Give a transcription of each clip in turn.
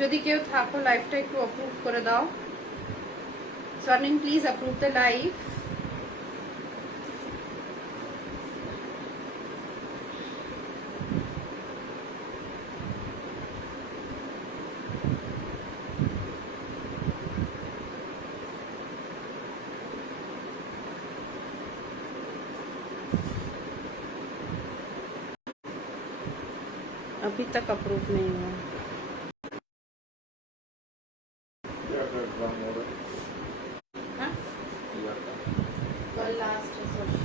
যদি কেউ থাকো লাইভটা একটু অ্যাপ্রুভ করে দাও। স্বর্ণিম প্লিজ অ্যাপ্রুভ দ্য লাইভ। अभी तक अप्रूव नहीं हुआ। हाँ? कल लास्ट है।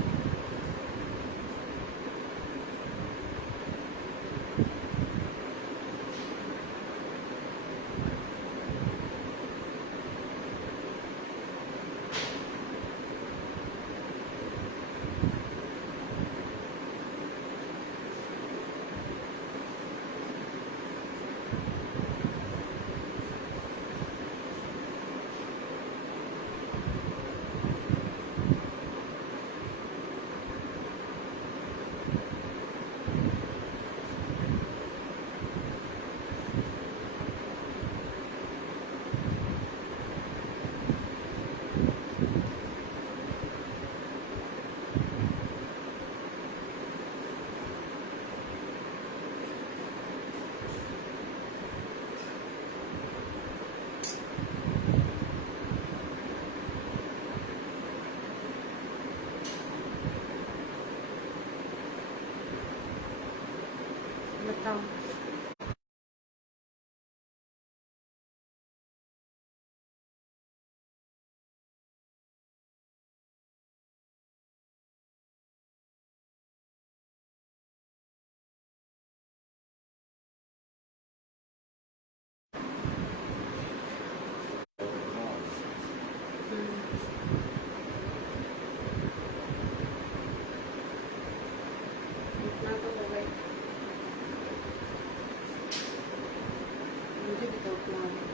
बताओ। इतना तो हो गई, मुझे भी तो उतना हो गया।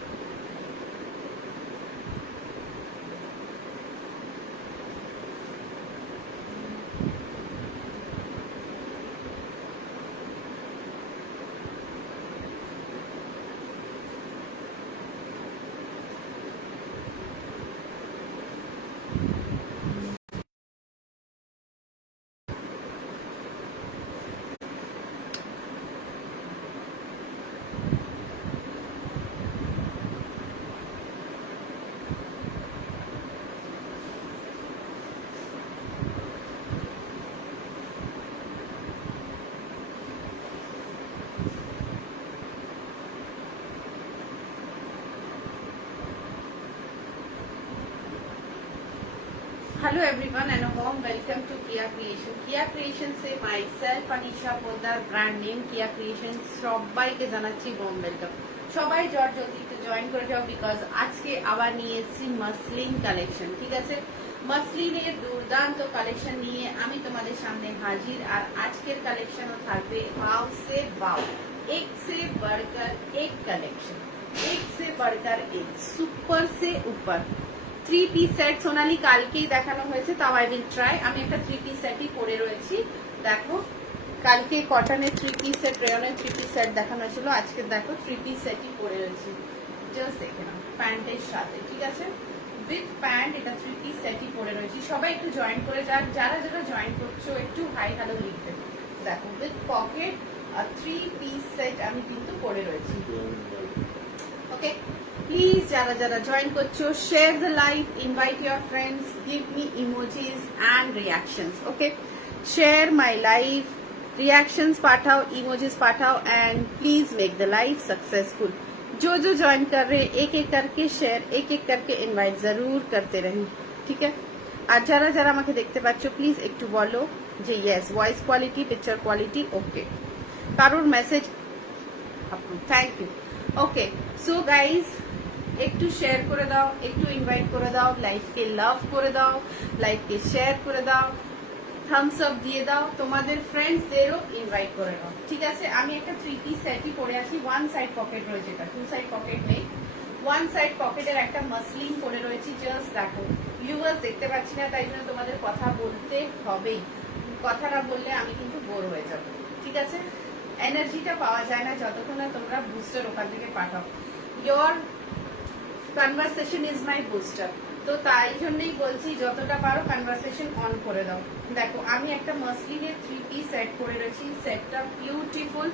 Hello everyone and home welcome to Kiya Creation. Kiya Creation से myself Anisha Poddar, brand name Kiya Creation. সবাইকে জানাচ্ছি warm welcome। সবাই জলদি জয়েন করে যাও, বিকজ আজকে আবার নিয়ে এসেছি মসলিন কালেকশন। ঠিক আছে, মসলিনের দুর্দান্ত কালেকশন নিয়ে আমি তোমাদের সামনে হাজির। আর আজকের কালেকশনও থাকবে वाव से वाव, एक से बढ़कर एक कलेक्शन, एक से बढ़कर एक, सुपर से ऊपर। 3 পিস সেট সোনালি কালকেই দেখানো হয়েছে, তাও আই উইল ট্রাই। আমি একটা 3 পিস সেটই পরে রয়েছি। দেখো, কালকে কটনের 3 পিস সেট, রেয়নের 3 পিস সেট দেখানো হয়েছিল, আজকে দেখো 3 পিস সেটই পরে রয়েছি। জাস্ট দেখে নাও প্যান্টের সাথে। ঠিক আছে, উইথ প্যান্ট এটা 3 পিস সেটই পরে রয়েছি। সবাই একটু জয়েন করে যাক, যারা যারা জয়েন করছো একটু হাই হ্যালো লিখবে। দেখো, উইথ পকেট 3 পিস সেট আমি কিন্তু পরে রয়েছি। ওকে, প্লিজ যারা যারা জয়েন করছো, share the live, invite your friends, give me emojis and reactions. Okay, share my live, reactions पाठाओ, इमोजीज पाठाओ and please make the live successful. जो जो ज्वाइन कर रहे हैं एक एक करके शेयर, एक एक करके इनवाइट जरूर करते रहें। ठीक है, আর যারা যারা আমাকে দেখতে পাচ্ছ প্লিজ একটু বলো যে yes, voice quality, picture quality okay. কারোর message thank you. Okay, so guys একটু শেয়ার করে দাও, একটু ইনভাইট করে দাও, লাইভকে লাভ করে দাও, লাইভকে শেয়ার করে দাও, থামস আপ দিয়ে দাও, তোমাদের ফ্রেন্ডসদেরও ইনভাইট করে দাও। ঠিক আছে, আমি একটা 3 পিস সেটই পরে আসি। 1 সাইড পকেট রয়েছে, এটা 2 সাইড পকেট নেই। 1 সাইড পকেটের একটা মাসলিন পরে রয়েছি। জাস্ট দেখো, ভিউয়ার্স দেখতে পাচ্ছি না, তাই জন্য তোমাদের কথা বলতে হবেই। কথা না বললে আমি কিন্তু বোর হয়ে যাব। ঠিক আছে, এনার্জিটা পাওয়া যায় না যতক্ষণ না তোমরা বুস্টার ওখান থেকে পাঠাও। Your conversation is my booster. তো তাই জন্যই বলছি যতটা পারো কনভারসেশন অন করে দাও। দেখো আমি একটা মাসলিনের 3 পিস সেট করে রয়েছি, সেটটা বিউটিফুল।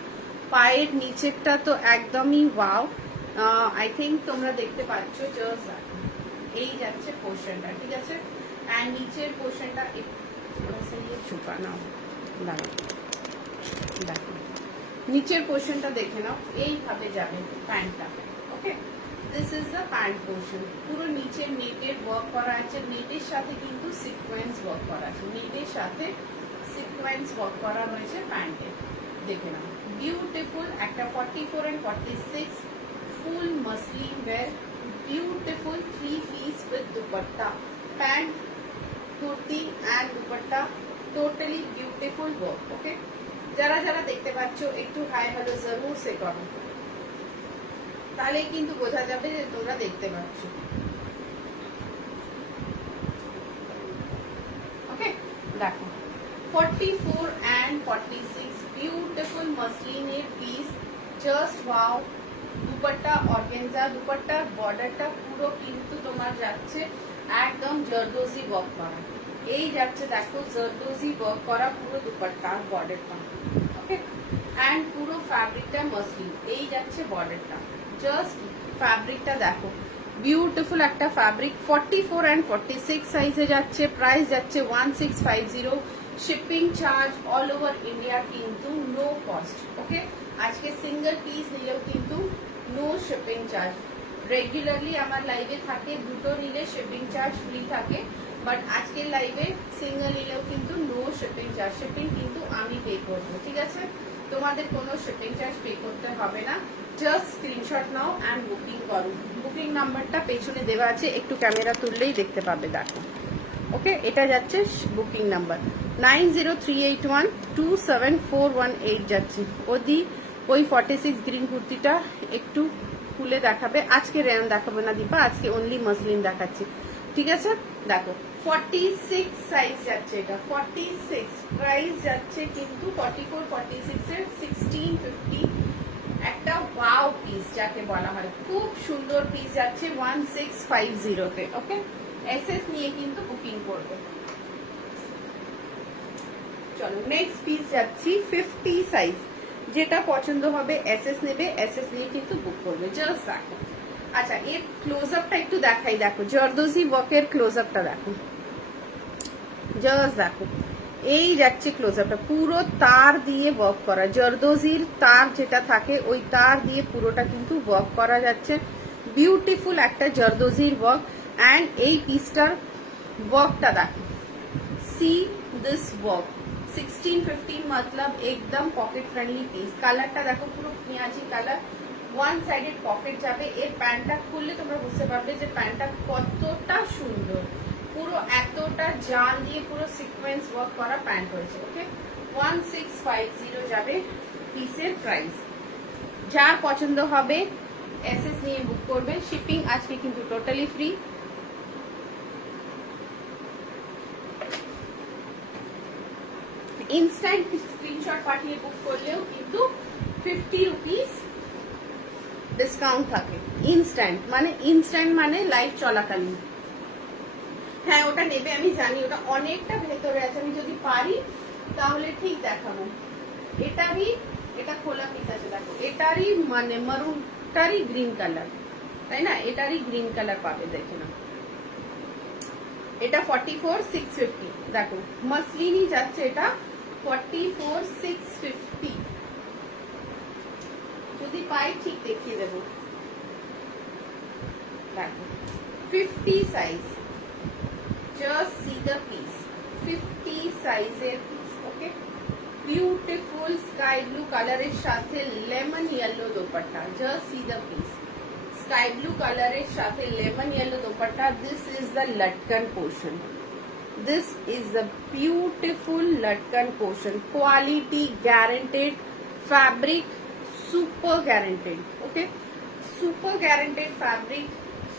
পায়ের নিচেরটা তো একদমই ওয়াও, আই থিঙ্ক তোমরা দেখতে পাচ্ছ। জাস্ট এই যাচ্ছে পোর্শনটা, ঠিক আছে। অ্যান্ড নিচের পোর্শনটা ছুপা নাও, দাঁড়াও দেখো নিচের পোর্শনটা দেখে নাও, এইভাবে যাবে প্যান্টটা। Okay, this is the pant portion. পুরো নিচে নেটের ওয়ার্ক করা আছে, নেটের সাথে কিন্তু সিকোয়েন্স ওয়ার্ক করা আছে, নেটের সাথে সিকোয়েন্স ওয়ার্ক করা হয়েছে প্যান্টে, দেখে নাও বিউটিফুল। একটা 44 and 46 full muslin wear, beautiful 3 piece with dupatta, pant, kurti and dupatta, totally beautiful work. Okay, যারা যারা দেখতে পাচ্ছ একটু হাই হ্যালো জরুর সে করো, তাহলে কিন্তু বোঝা যাবে যে তোমরা দেখতে পাচ্ছ। ওকে, দেখো 44 and 46 বিউটিফুল মসলিনের piece, just wow. Dupatta organza, দুপাট্টার বর্ডারটা পুরো কিন্তু তোমার যাচ্ছে একদম জরদোজি ওয়ার্ক করা, এই যাচ্ছে দেখো জরদোজি ওয়ার্ক করা পুরো দুপাট্টার বর্ডারটা। ওকে, অ্যান্ড পুরো ফ্যাব্রিকটা মসলিন, এই যাচ্ছে বর্ডারটা। জাস্ট ফ্যাব্রিকটা দেখো বিউটিফুল একটা ফ্যাব্রিক। 44 and 46 সাইজে যাচ্ছে, প্রাইস যাচ্ছে 1650। Shipping charge all over India কিন্তু নো কস্ট। ওকে, আজকে সিঙ্গেল পিস নিলেও কিন্তু নো শিপিং চার্জ। রেগুলারলি আমার লাইভে থাকে দুটো নিলে শিপিং চার্জ ফ্রি থাকে, বাট আজকের লাইভে সিঙ্গেল নিলেও কিন্তু নো শিপিং চার্জ, শিপিং কিন্তু আমি পে করবো, ঠিক আছে। তোমাদের কোনো শিপিং চার্জ পে করতে হবে না, জাস্ট স্ক্রিনশট নাও অ্যান্ড বুকিং করো। বুকিং নাম্বারটা পেছনে দেওয়া আছে, একটু ক্যামেরা তুললেই দেখতে পাবে, দেখো। ওকে, এটা যাচ্ছে বুকিং নাম্বার 9038127418 যাচ্ছে। ওই 46 গ্রিন কুর্তিটা একটু খুলে দেখাবে, আজকে র্যাম দেখাবে না দীপা, আজকে অনলি মসলিন দেখাচ্ছি, ঠিক আছে। দেখো 46 সাইজ যাচ্ছে, এটা 46, প্রাইস যাচ্ছে কিন্তু 44 46 এর 1650। একটা ওয়াও পিস যাকে বলা হয়, খুব সুন্দর পিস যাচ্ছে 1650 তে। ওকে, এসএস নিয়ে কিন্তু বুকিং করবে। চলো নেক্সট পিস যাচ্ছি 50 সাইজ, যেটা পছন্দ হবে এসএস নেবে, এসএস নিয়ে কিন্তু বুক করবে। জাস্ট দেখো, আচ্ছা এর ক্লোজ আপটা একটু দেখাই, দেখো জরদোজি ওয়ার্কের ক্লোজ আপটা দেখো, জাস্ট দেখো এই যাচ্ছে ক্লোজ আপটা, পুরো তার দিয়ে ওয়ার্ক করা, জরদোজির তার যেটা থাকে ওই তার দিয়ে পুরোটা কিন্তু ওয়ার্ক করা যাচ্ছে। বিউটিফুল একটা জরদোজির ওয়ার্ক। অ্যান্ড এই পিসটার ওয়ার্কটা দেখো, সি দিস ওয়ার্ক 1650 मतलब एकदम পকেট ফ্রেন্ডলি পিস। কালারটা দেখো পুরো পেঁয়াজি কালার, ওয়ান সাইডেড পকেট যাবে। এর প্যান্টটা খুললে তোমরা বুঝতে পারবে যে প্যান্টটা কতটা সুন্দর, পুরো এতটা জাল দিয়ে পুরো সিকোয়েন্স ওয়ার্ক করা প্যান্ট হয়েছে। ওকে, 1650 যাবে পিসের প্রাইস। যার পছন্দ হবে এসএস নিয়ে বুক করবে, শিপিং আজকে কিন্তু টোটালি ফ্রি। ইনস্ট্যান্ট স্ক্রিনশট পাঠিয়ে বুক করলেও কিন্তু 50 রুপিস ডিসকাউন্ট থাকে। ইনস্ট্যান্ট মানে লাইভ চলাকালীন। হ্যাঁ ওটা নেবে আমি জানি, ওটা অনেকটা ভেতরে আছে, আমি যদি পারি তাহলে ঠিক দেখাবো। এটা খোলা পিস আছে, দেখো এটারই মানে মারুনটারই গ্রিন কালার, তাই না, এটারই গ্রিন কালার পাবে, দেখে না। এটা 44 650, দেখো মসলিনই যাচ্ছে এটা 44 650, যদি পাই ঠিক দেখিয়ে দেবো। দেখো 50 size, just see the piece, 50 সাইজের piece. Okay, beautiful sky blue কালারের সাথে lemon yellow dupatta, just see the piece, sky blue কালারের সাথে lemon yellow dupatta. This is the লটকন portion, this is the beautiful latkan portion, quality guaranteed, fabric super guaranteed. Okay, super guaranteed fabric,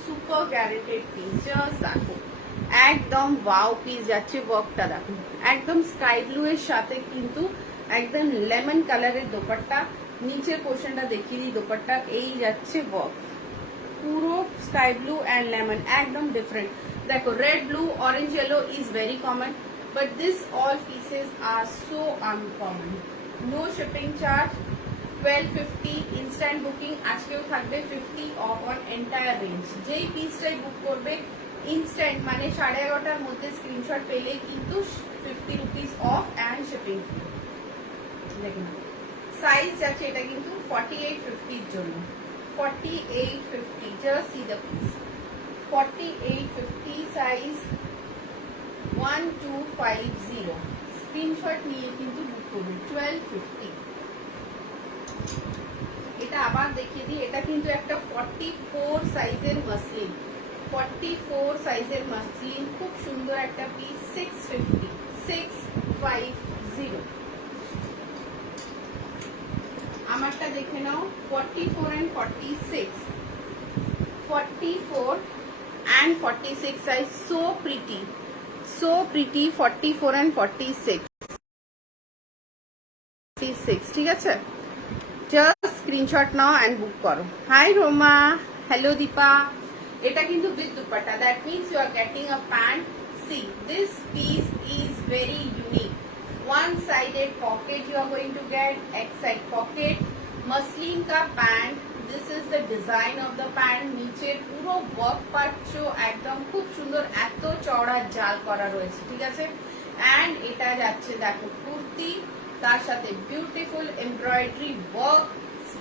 super guaranteed piece। just দেখো একদম wow piece যাচ্ছে। ওয়ার্কটা দেখো একদম sky blue এর সাথে কিন্তু একদম লেমন কালারের দোপাট্টা। নিচের পোর্শনটা দেখিয়ে দিই, দোপাট্টা এই যাচ্ছে ওয়ার্ক, পুরো স্কাই ব্লু অ্যান্ড লেমন, একদম ডিফারেন্ট। দেখো red blue orange yellow is very common, but this all pieces are so uncommon. No shipping charge, 1250 instant booking, আজকেও থাকবে 50 অফ অন এন্টায়ার রেঞ্জ। যেই পিসটাই বুক করবে ইনস্ট্যান্ট মানে 11:30টার মধ্যে স্ক্রিনশট পেলেই কিন্তু 50 রুপিস অফ অ্যান্ড শিপিং। দেখুন সাইজ যাচ্ছে এটা কিন্তু 4850 এর জন্য, 4850, just see the piece, 4850 size 1250, screenshot নিয়ে কিন্তু বুক করবেন 1250। এটা আবার দেখিয়ে দিই, এটা কিন্তু একটা 44 সাইজের মাসলিন, 44 সাইজের মাসলিন, খুব সুন্দর একটা পিস, 650, 650। আমারটা দেখে নাও 44 and 46, 44 and 46 size, so pretty, 44 and 46, ঠিক আছে? জাস্ট স্ক্রিনশট নাও অ্যান্ড বুক করো। Hi Roma, hello Deepa. এটা কিন্তু with dupatta, that means you are getting a pant. See this piece is very unique. one sided pocket you are going to get, X side pocket, muslin का pant, this is the design of the pant. নিচে পুরো work পাচ্ছো একদম খুব সুন্দর, এত চওড়া জাল করা রয়েছে, ঠিক আছে? এন্ড এটা যাচ্ছে দেখো কুর্তি, তার সাথে beautiful embroidery work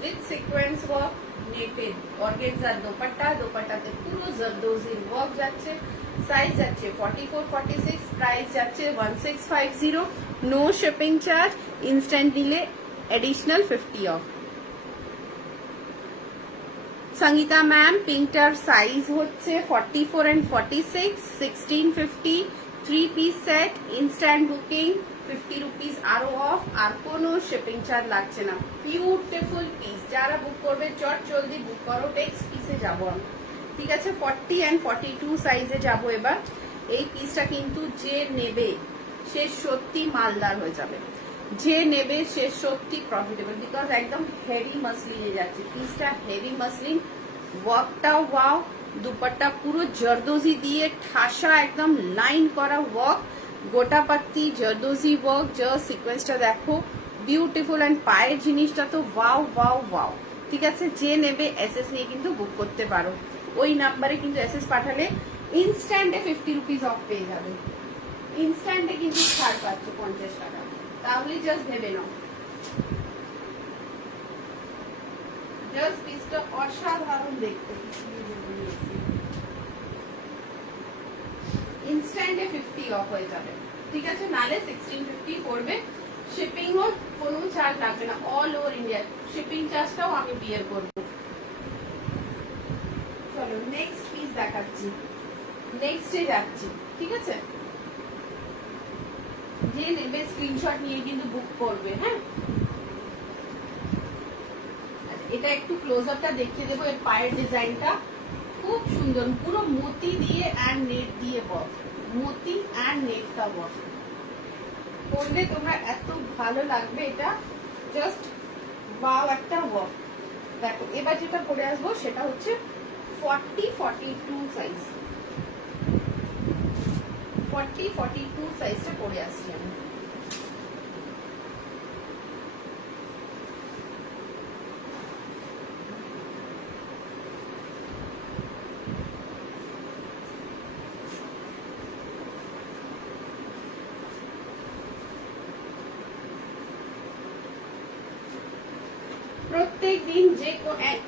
with sequence work, netted organza dupatta, দোপাট্টাতে পুরো জরদোজির ওয়ার্ক যাচ্ছে। সাইজ যাচ্ছে 44 46, প্রাইস যাচ্ছে 1650, নো শিপিং চার্জ, ইনস্ট্যান্ট নিলে এডিশনাল 50 অফ। সঙ্গীতা ম্যাম পিঙ্কটার সাইজ হচ্ছে 44 and 46, 1650, 3 piece set, instant booking, 50 rupees আরো অফ, আর কোনো শিপিং চার্জ লাগছে না। বিউটিফুল পিস, যারা বুক করবে চট জলদি বুক করো। নেক্সট পিসে যাবো আমি, ঠিক আছে? 40 and 42 সাইজে যাবো এবার। এই পিসটা কিন্তু যে নেবে সে সত্যি মালদার হয়ে যাবে, যে নেবে সে সত্যি প্রফিটেবল, বিকজ একদম হেভি মাসলিনে যাচ্ছে পিসটা, হেভি মাসলিন, ওয়ার্কটাও ওয়াও, দুপাট্টা পুরো জরদোজি দিয়ে ঠাসা একদম লাইন করা ওয়ার্ক, গোটা পাত্তি জরদোজি ওয়ার্ক, জাস্ট সিকোয়েন্সটা দেখো বিউটিফুল, অ্যান্ড পায়ের জিনিসটা তো ওয়াও ওয়াও ওয়াও, ঠিক আছে? যে নেবে এসএস নিয়ে কিন্তু বুক করতে পারো। ওই নাম্বারে কিন্তু এসএস পাঠালে ইনস্ট্যান্টে 50 রুপিস অফ পেয়ে যাবে, ইনস্ট্যান্টে কিন্তু ছাড় পাচ্ছ 50 টাকা, তাহলে জাস্ট ভেবে নাও। জাস্ট পিসটা অসাধারণ দেখতে, ইনস্ট্যান্টে 50 অফ হয়ে যাবে, ঠিক আছে? নালে 1650 পড়বে, শিপিং ও কোনো চার্জ লাগবে না, অল ওভার ইন্ডিয়া শিপিং চার্জটাও আমি বিয়ার করবো। চলো নেক্সট পিস দেখাচ্ছি, নেক্সটে যাচ্ছি, ঠিক আছে? যে নেবে স্ক্রিনশট নিয়ে কিন্তু বুক করবে, হ্যাঁ? এটা একটু ক্লোজ আপটা দেখিয়ে দেবো, এর পায়ের ডিজাইনটা খুব সুন্দর, পুরো মতি দিয়ে অ্যান্ড নেট দিয়ে ওয়ার্ক, মতি অ্যান্ড নেটটা ওয়ার্ক করলে তোমরা এত ভালো লাগবে, এটা জাস্ট ওয়াও একটা ওয়ার্ক। দেখো এবার যেটা পরে আসবো সেটা হচ্ছে 40 42 সাইজ, 40 42 সাইজটা পরে আসছি আমি। প্রত্যেক দিন যে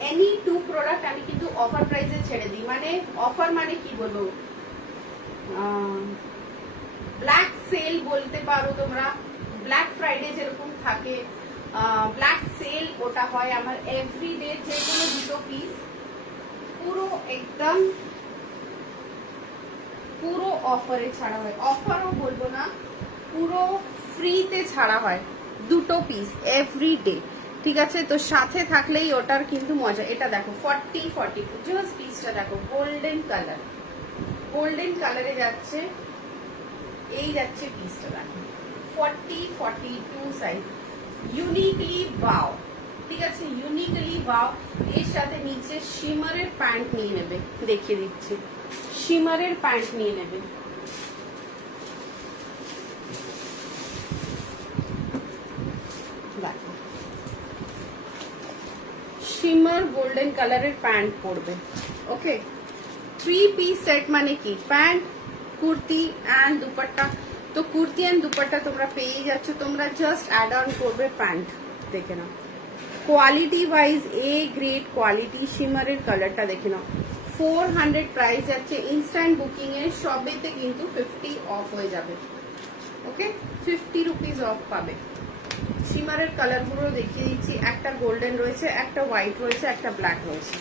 এনি 2 প্রোডাক্ট আমি কিন্তু অফার প্রাইসে ছেড়ে দিই, মানে অফার মানে কি বলবো, ব্ল্যাক সেল বলতে পারো তোমরা, ব্ল্যাক ফ্রাইডে যেরকম থাকে ব্ল্যাক সেল, ওটা হয় আমার এভরিডে। যে কোনো দুটো পিস পুরো একদম পুরো অফারে ছাড়া হয়, অফারও বলবো না, পুরো ফ্রিতে ছাড়া হয় দুটো পিস এভরিডে, ঠিক আছে? তো সাথে থাকলেই ওটার কিন্তু মজা। এটা দেখো 40 42, জাস্ট পিসটা দেখো গোল্ডেন কালার, গোল্ডেন কালারে যাচ্ছে, এই যাচ্ছে পিসটা দেখো 40 42 সাইজ, ইউনিকলি ওয়াও, ঠিক আছে, ইউনিকলি ওয়াও। এর সাথে নিচে শিমারের প্যান্ট নিয়ে নেবে, দেখিয়ে দিচ্ছি, শিমারের প্যান্ট নিয়ে নেবে। দেখো শিমার গোল্ডেন কালারের প্যান্ট পরবে। ওকে, 3 পিস সেট মানে কি, প্যান্ট, কুর্তি অ্যান্ড দুপাট্টা। তো কুর্তি অ্যান্ড দুপাট্টা তোমরা পেয়ে যাচ্ছ, তোমরা জাস্ট অ্যাড অন করবে প্যান্ট। দেখে নাও quality wise A grade quality. শিমারের কালারটা দেখে নাও। 400 প্রাইস যাচ্ছে, ইনস্ট্যান্ট বুকিং এর সবেতে কিন্তু 50 অফ হয়ে যাবে। ওকে, 50 রুপিস অফ পাবে। শিমারের কালারগুলো দেখিয়ে দিচ্ছি, একটা গোল্ডেন রয়েছে, একটা হোয়াইট রয়েছে, একটা ব্ল্যাক রয়েছে,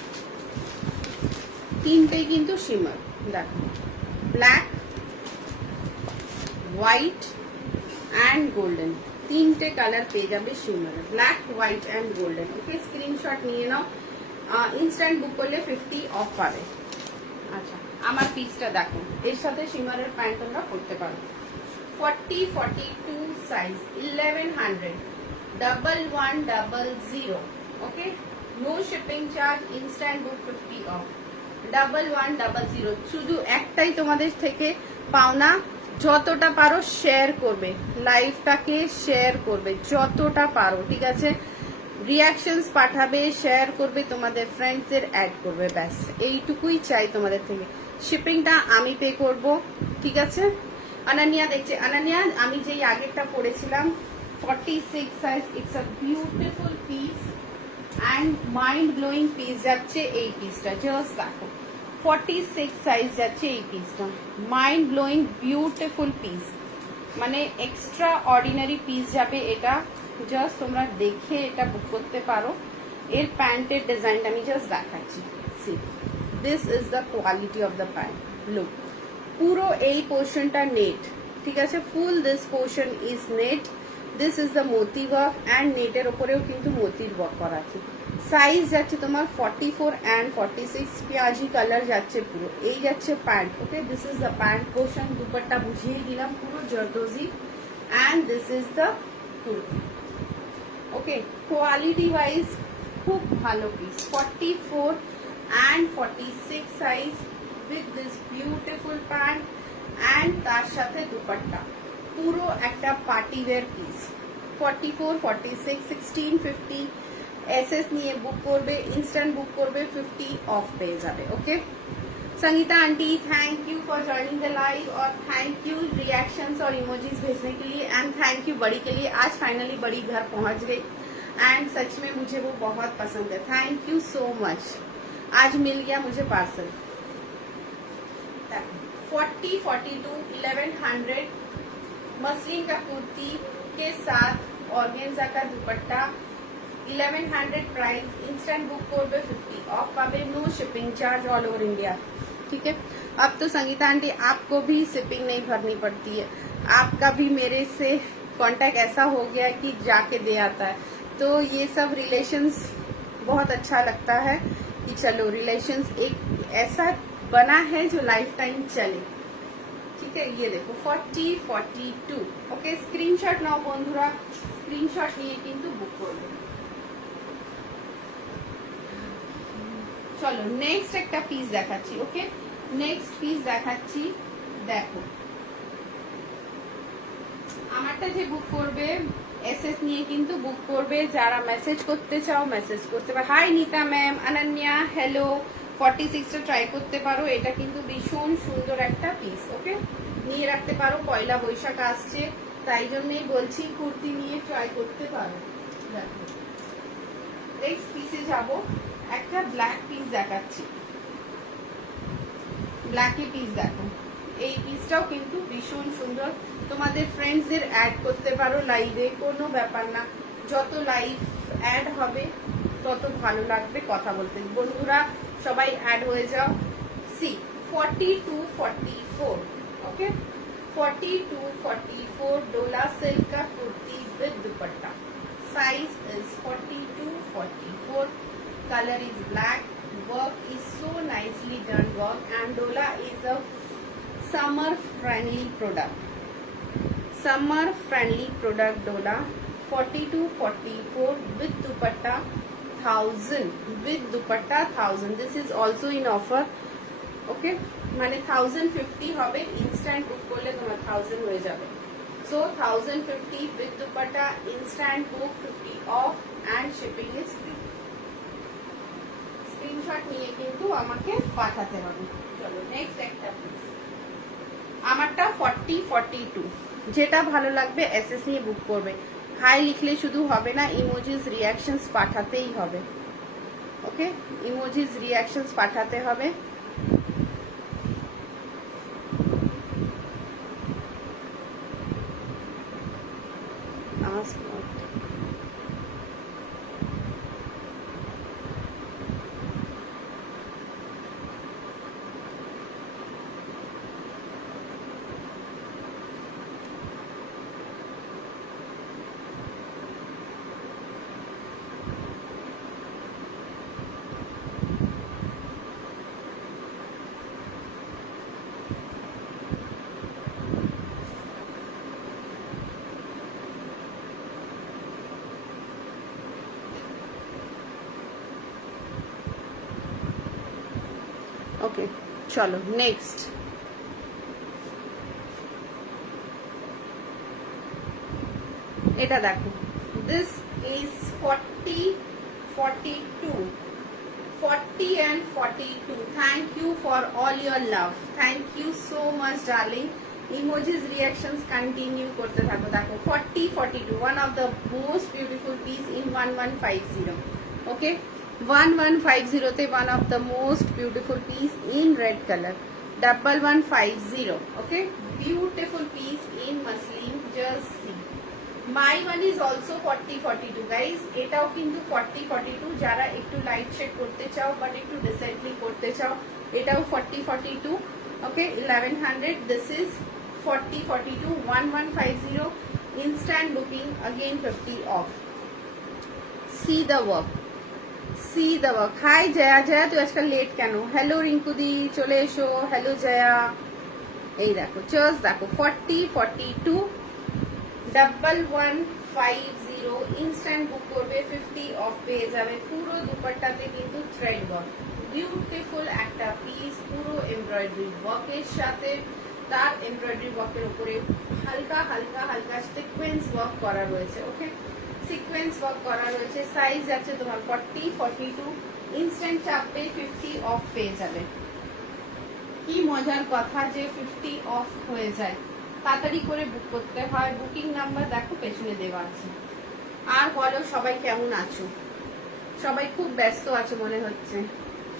তিনটেই কিন্তু শিমার। দেখো ব্ল্যাক, হোয়াইট অ্যান্ড গোল্ডেন, তিনটে কালার পেয়ে যাবে shimmer, black, white and golden. Okay, screenshot নিয়ে নাও, ইনস্ট্যান্ট বুক করলে 50 অফ পাবে। আচ্ছা, আমার পিসটা দেখো, এর সাথে শিমারের প্যান্ট তোমরা করতে পারো। 40-42 size, 1100, 1100। Okay, no shipping charge, instant book 50 off, 1100। শুধু একটাই তোমাদের থেকে পাওনা, যতটা পারো শেয়ার করবে, লাইভটাকে শেয়ার করবে যতটা পারো, ঠিক আছে। রিয়াকশনস পাঠাবে, শেয়ার করবে, তোমাদের ফ্রেন্ডসদের অ্যাড করবে, ব্যাস এইটুকুই চাই তোমাদের থেকে। শিপিংটা আমি পে করব, ঠিক আছে। অনন্যা দেখছে, অনন্যা আমি যেই আগেরটা পড়েছিলাম 46 size, it's a beautiful piece and mind blowing piece যাচ্ছে এই পিসটা, জাস্ট দেখো 46 সাইজ যাচ্ছে এই পিসটা, মাইন্ড ব্লোয়িং বিউটিফুল পিস, মানে এক্সট্রা অর্ডিনারি পিস যাবে এটা। জাস্ট তোমরা দেখে এটা বুক করতে পারো। এর প্যান্টের ডিজাইনটা আমি জাস্ট দেখাচ্ছি, see this is the quality of the pant, look. পুরো এই পোর্শনটা নেট, ঠিক আছে, full this portion is net, this is the moti work and নেটের ওপরেও কিন্তু মোতির ওয়ার্ক করা আছে। সাইজ যাচ্ছে তোমার 44 অ্যান্ড 46, পেঁয়াজি কালার যাচ্ছে পুরো, এই যাচ্ছে pant. Okay, this is the pant portion, dupatta বুঝিয়ে দিলাম পুরো zardozi, and this is the kurti. Okay, quality wise খুব ভালো piece, 44 and 46 size with this beautiful pant and তার সাথে দুপাট্টা, পুরো একটা পার্টি ওয়্যার পিস। 44, 46, 16, 50 एसएस নিয়ে বুক করবে, ইনস্ট্যান্ট বুক করবে, 50 ऑफ পেয়ে যাবে। Okay, Sangeeta aunty thank you for joining the live और थैंक यू रिएक्शंस और इमोजीज भेजने के लिए एंड थैंक यू बड़ी के लिए। आज फाइनली बड़ी घर पहुंच गई एंड सच में मुझे वो बहुत पसंद है, थैंक यू सो मच। आज मिल गया मुझे पार्सल। 40, 42, 1100 मसलिन का कुर्ती के साथ ऑर्गेन्जा का दुपट्टा, 1100 प्राइस, इंस्टेंट बुक করবে 50 ऑफ पावे, no shipping charge all over India. ठीक है, अब तो संगीता आंटी आपको भी शिपिंग नहीं भरनी पड़ती है, आपका भी मेरे से कांटेक्ट ऐसा हो गया है कि जाके दे आता है। तो ये सब रिलेशंस बहुत अच्छा लगता है कि चलो रिलेशंस एक ऐसा बना है जो लाइफ टाइम चले। ठीक है, ये देखो 40, 42। ओके, स्क्रीनशॉट नाও বন্ধুরা, স্ক্রিনশট নিয়ে কিন্তু বুক করবে। চলো নেক্সট একটা পিস দেখাচ্ছি। ওকে, নেক্সট পিস দেখাচ্ছি, দেখো আমারটা যে বুক করবে এসএস নিয়ে কিন্তু বুক করবে, যারা মেসেজ করতে চাও মেসেজ করতে পারো। Hi Nita ma'am, Ananya hello, 46টা ট্রাই করতে পারো, এটা কিন্তু ভীষণ সুন্দর একটা পিস। ওকে, নিয়ে রাখতে পারো, পয়লা বৈশাখ আসছে তাই জন্যই বলছি কুর্তি নিয়ে ট্রাই করতে পারো। দেখো নেক্সট পিসে যাবো, একটা ব্ল্যাক পিস দেখাচ্ছি, ব্ল্যাকি পিস দেখো, এই পিসটাও কিন্তু ভীষণ সুন্দর, তোমাদের ফ্রেন্ডসদের অ্যাড করতে পারো লাইভে, কোনো ব্যাপার না, যত লাইভ অ্যাড হবে তত ভালো লাগবে কথা বলতে। বন্ধুরা সবাই অ্যাড হয়ে যাও। সি 42, 44। ओके, 42, 44 डोला सिल्क का kurti with dupatta, size is 42, 44, color is black, work is so nicely done work and Dola is a summer friendly product, summer friendly product Dola, 4244 with dupatta 1000 with dupatta 1000. This is also in offer. ওকে, মানে 1050 হবে, instant বুক করলে তোমার 1000 হয়ে যাবে। So 1050 with dupatta, instant book, 50 off and shipping is free. Screenshot নিয়ে কিন্তু আমাকে পাঠাতে হবে। চলো নেক্সট একটা প্লিজ। আমারটা 4042, যেটা ভালো লাগবে এসএস নিয়ে বুক করবে। হাই লিখলে শুধু হবে না, ইমোজিস রিঅ্যাকশনস পাঠাতেই হবে। ওকে, ইমোজিস রিঅ্যাকশনস পাঠাতে হবে। ওকে, চলো নেক্সট। এটা দেখো, this is 4042, 40 and 42. Thank you for all your love. Thank you so much, darling. Emojis reactions continue করতে থাকো। দেখো 4042, one of the most beautiful piece in 1150. Okay, 1150 তে one of the most beautiful piece in red color, 1150. Okay, beautiful piece in muslin. Just see, my one is also 4042 guys. এটাও কিন্তু 4042, যারা একটু light shade করতে চাও but একটু decently করতে চাও, এটাও 4042। Okay, 1100. This is 4042, 1150, instant booking, again 50 off. See the work, see the work. Hi Jaya, Jaya তুই আজকাল লেট কেন? হ্যালো রিঙ্কুদি, চলে এসো। হ্যালো জয়া। এই দেখো জাস্ট দেখো 4042, 1150, ইনস্ট্যান্ট বুক করবে, 50 অফ পেয়ে যাবে। পুরো দুপাট্টাতে কিন্তু থ্রেড ওয়ার্ক, বিউটিফুল একটা পিস, পুরো এমব্রয়ডারি ওয়ার্কের সাথে তার এমব্রয়ডারি ওয়ার্কের উপরে হালকা হালকা হালকা সিকোয়েন্স ওয়ার্ক করা রয়েছে। ওকে, সিকোয়েন্স ওয়ার্ক করা রয়েছে। সাইজ যাচ্ছে তোমার 40, 42, ইনস্ট্যান্ট চাপবে 50 অফ পেয়ে যাবে। কি মজার কথা যে 50 অফ হয়ে যায়, তাড়াতাড়ি করে বুক করতে হয়। বুকিং নাম্বার দেখো পেছনে দেওয়া আছে। আর বলো সবাই কেমন আছো? সবাই খুব ব্যস্ত আছে মনে হচ্ছে,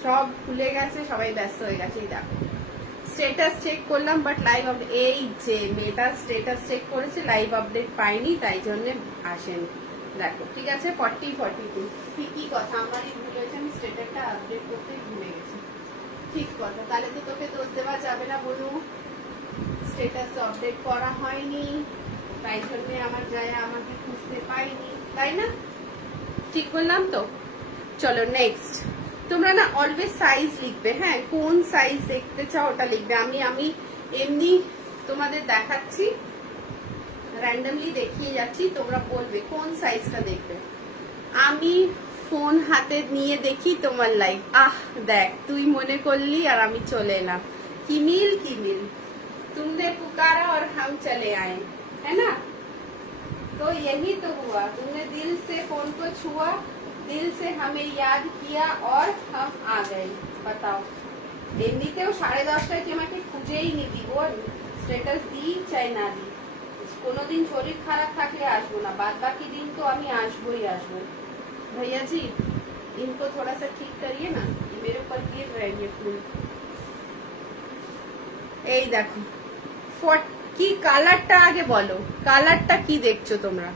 সব ভুলে গেছে, সবাই ব্যস্ত হয়ে গেছে। এই দেখো স্টেটাস চেক করলাম বাট লাইভ আপডেট, এই যে মেয়েটা স্টেটাস চেক করেছে লাইভ আপডেট পাইনি, তাই জন্য আসেনি। দেখো ঠিক আছে 4042, ঠিকই কথা, আমারই ভুল হয়েছে, আমি স্টেটাসটা আপডেট করতে ভুলে গেছি। ঠিক কথা, তাহলে তো তোকে দোষ দেওয়া যাবে না বলু, স্টেটাস আপডেট করা হয়নি, তাই জন্য আমার যায় আমাকে খুঁজতে পাইনি, তাই না? ঠিক বললাম তো? চলো নেক্সট। তোমরা না অলওয়েজ সাইজ লিখবে, হ্যাঁ, কোন সাইজ দেখতে চাও ওটা লিখবে। আমি এমনি তোমাদের দেখাচ্ছি, র্যান্ডমলি দেখিয়ে যাচ্ছি, তোমরা বলবে কোন সাইজটা দেখবে। আমি ফোন হাতে নিয়ে দেখি তোমার লাইভ, আহ দেখ তুই মনে করলি আর আমি চলে এলাম। কি মিল, কি মিল, तुमने पुकारा और हम चले आए, है ना? तो यही तो हुआ, तुमने दिल से फोन को छुआ, दिल से हमें याद किया और हम आ गए। बताओ, এমনিতেও 10:30টায় তুই আমাকে খুঁজেই নিবি, বল স্ট্যাটাস দিই চাই না দিই। কোনোদিন শরীর খারাপ থাকলে আসবো না, বাদ বাকি দিন তো আমি আসবোই আসবো। भैया जी इनको थोड़ा सा ठीक करिए ना, ये मेरे ऊपर गिर रहे हैं फूल। এই দেখো কি কালারটা, আগে বলো কালারটা কি দেখছো তোমরা,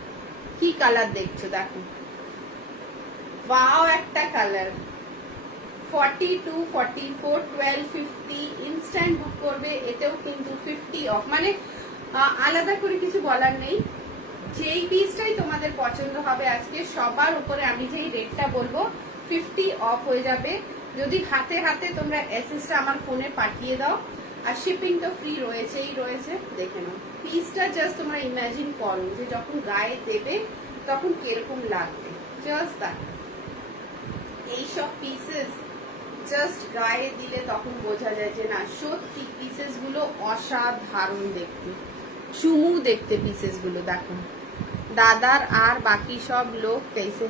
কি কালার দেখছো? দেখো ওয়াও একটা কালার। 42, 44, 12, 50 ইনস্ট্যান্ট বুক করবে, এতেও কিন্তু 50 অফ, মানে আলাদা করে কিছু বলার নেই। যেই পিসটাই তোমাদের পছন্দ হবে আজকে সবার উপরে আমি যেই রেটটা বলবো 50 অফ হয়ে যাবে। যদি হাতে হাতে তোমরা এসএসটা আমার ফোনে পাঠিয়ে দাও, আর শিপিং তো ফ্রি রয়েছেই রয়েছে। দেখে নাও পিসটা, জাস্ট তোমরা ইমাজিন করো যে যখন গায়ে দেবে তখন কিরকম লাগবে। জাস্ট দ্যাট, এইসব পিসেস জাস্ট গায়ে দিলে তখন বোঝা যায় যে না সত্যি পিসেস গুলো অসাধারণ দেখতে, চুমু দেখতে পিসেস গুলো। দেখো দাদার আর বাকি সব লোক কেসে,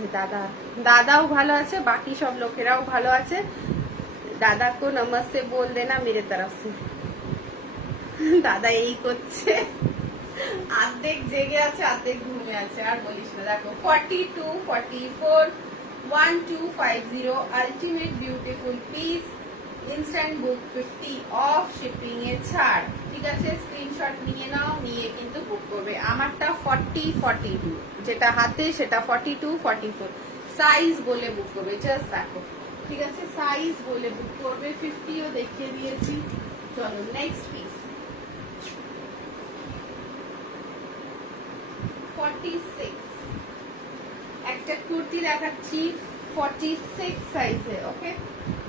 দাদাও ভালো আছে, বাকি সব লোকেরাও ভালো আছে। দাদা কো নমস্তে বল দেনা মেরে তরফ সে। দাদা এই করছে, অর্ধেক জেগে আছে অর্ধেক ঘুমে আছে, আর বলিস না। দেখো 42, 44, 1250 ultimate beautiful piece, instant book 50 off shipping এ ছাড়। ঠিক আছে, স্ক্রিনশট নিয়ে নাও, নিয়ে কিন্তু বুক করবে। আমারটা 40, 42, যেটা হাতে সেটা 42, 44 সাইজ বলে বুক করবে। জাস্ট দেখো, ঠিক আছে, সাইজ বলে বুক করবে। 50ও দেখিয়ে দিয়েছি। চলো নেক্সট পিস 46, একটা কুর্তি দেখাচ্ছি 46 সাইজে। ওকে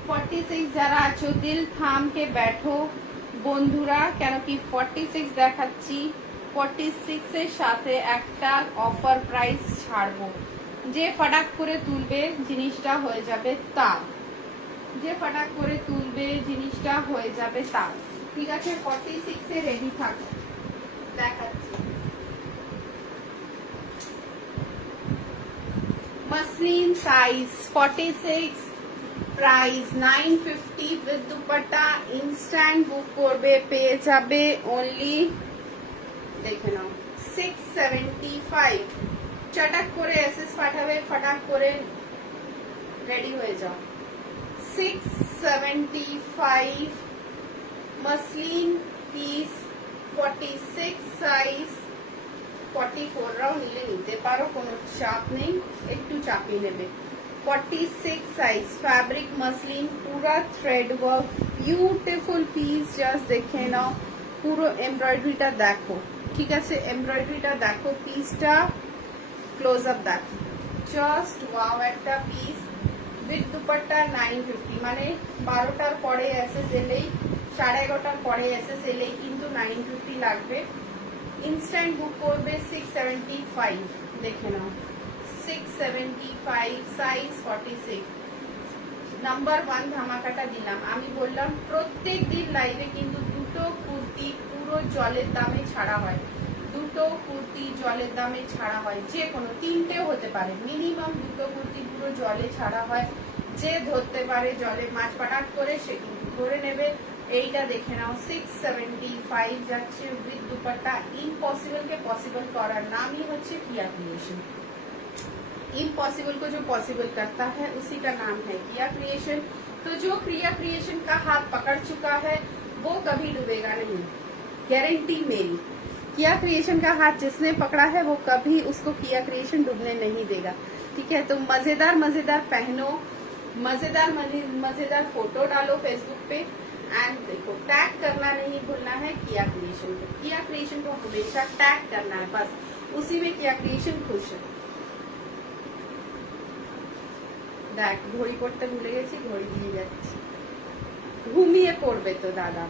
46 যারা আছো দিল থাম কে बैठो বন্ধুরা, কেন কি 46 দেখাচ্ছি, 46 এর সাথে একটা অফার প্রাইস ছাড়বো। যে ফটাক করে তুলবে জিনিসটা হয়ে যাবে তা, যে ফটাক করে তুলবে জিনিসটা হয়ে যাবে তা। ঠিক আছে, 46 এ রেডি থাকো, দেখাচ্ছি। Muslin size 46, price 950 with dupatta. Instant book করবে পেয়ে যাবে অনলি, দেখে নাও 675। চটাক করে এসএস পাঠাবে, ফটাক করে রেডি হয়ে যাও। 675 मसलिन পিস, 46 সাইজ। 44 রাও নিলে নিতে পারো, কোনো চাপ নেই, একটু চাপিয়ে নেবে। 46 সাইজ, ফ্যাব্রিক মসলিন, পুরা thread work, beautiful piece. Just দেখে নাও, পুরো এমব্রয়ডারিটা দেখো। ঠিক আছে, এমব্রয়ডারিটা দেখো, পিসটা ক্লোজ আপ দেখো, জাস্ট ওয়াও একটা পিস। উইথ দুপাট্টা 950, মানে 12টার পরে এসএস এলেই, 11:30টার পরে এসএস এলেই কিন্তু 950 লাগবে। ইনস্ট্যান্ট বুক করবে 675, দেখে নাও 675 সাইজ 46। নাম্বার 1 ধামাকাটা দিলাম। আমি বললাম প্রত্যেক দিন লাইভে কিন্তু দুটো কুর্তি পুরো জলের দামে ছাড়া হয়, দুটো কুর্তি জলের দামে ছাড়া হয়। যে কোনো তিনটেও হতে পারে, মিনিমাম দুটো কুর্তি পুরো জলে ছাড়া হয়। যে ধরতে পারে জলে মাছ পাটাট করে সে কিন্তু ধরে নেবে। এইটা দেখে নাও 675 যাচ্ছে উইথ দুপাট্টা। इम्पॉसिबल के पॉसिबल করার নামই হচ্ছে किया क्रिएशन। इम्पॉसिबल को जो पॉसिबल करता है उसी का नाम है किया क्रिएशन। तो जो किया क्रिएशन का हाथ पकड़ चुका है वो कभी डूबेगा नहीं, गारंटी मेरी। किया क्रिएशन का हाथ जिसने पकड़ा है वो कभी उसको किया क्रिएशन डूबने नहीं देगा। ठीक है, तो मजेदार मजेदार पहनो, मजेदार मजेदार फोटो डालो फेसबुक पे, एंड देखो टैग करना नहीं भूलना है किया क्रिएशन को। किया क्रिएशन को हमेशा टैग करना है, बस उसी में किया क्रिएशन खुश है। দেখ ঘড়ি পড়তে ভুলে গেছি, ঘড়ি দিয়ে যাচ্ছি, ঘুমিয়ে পড়বে তো দাদা।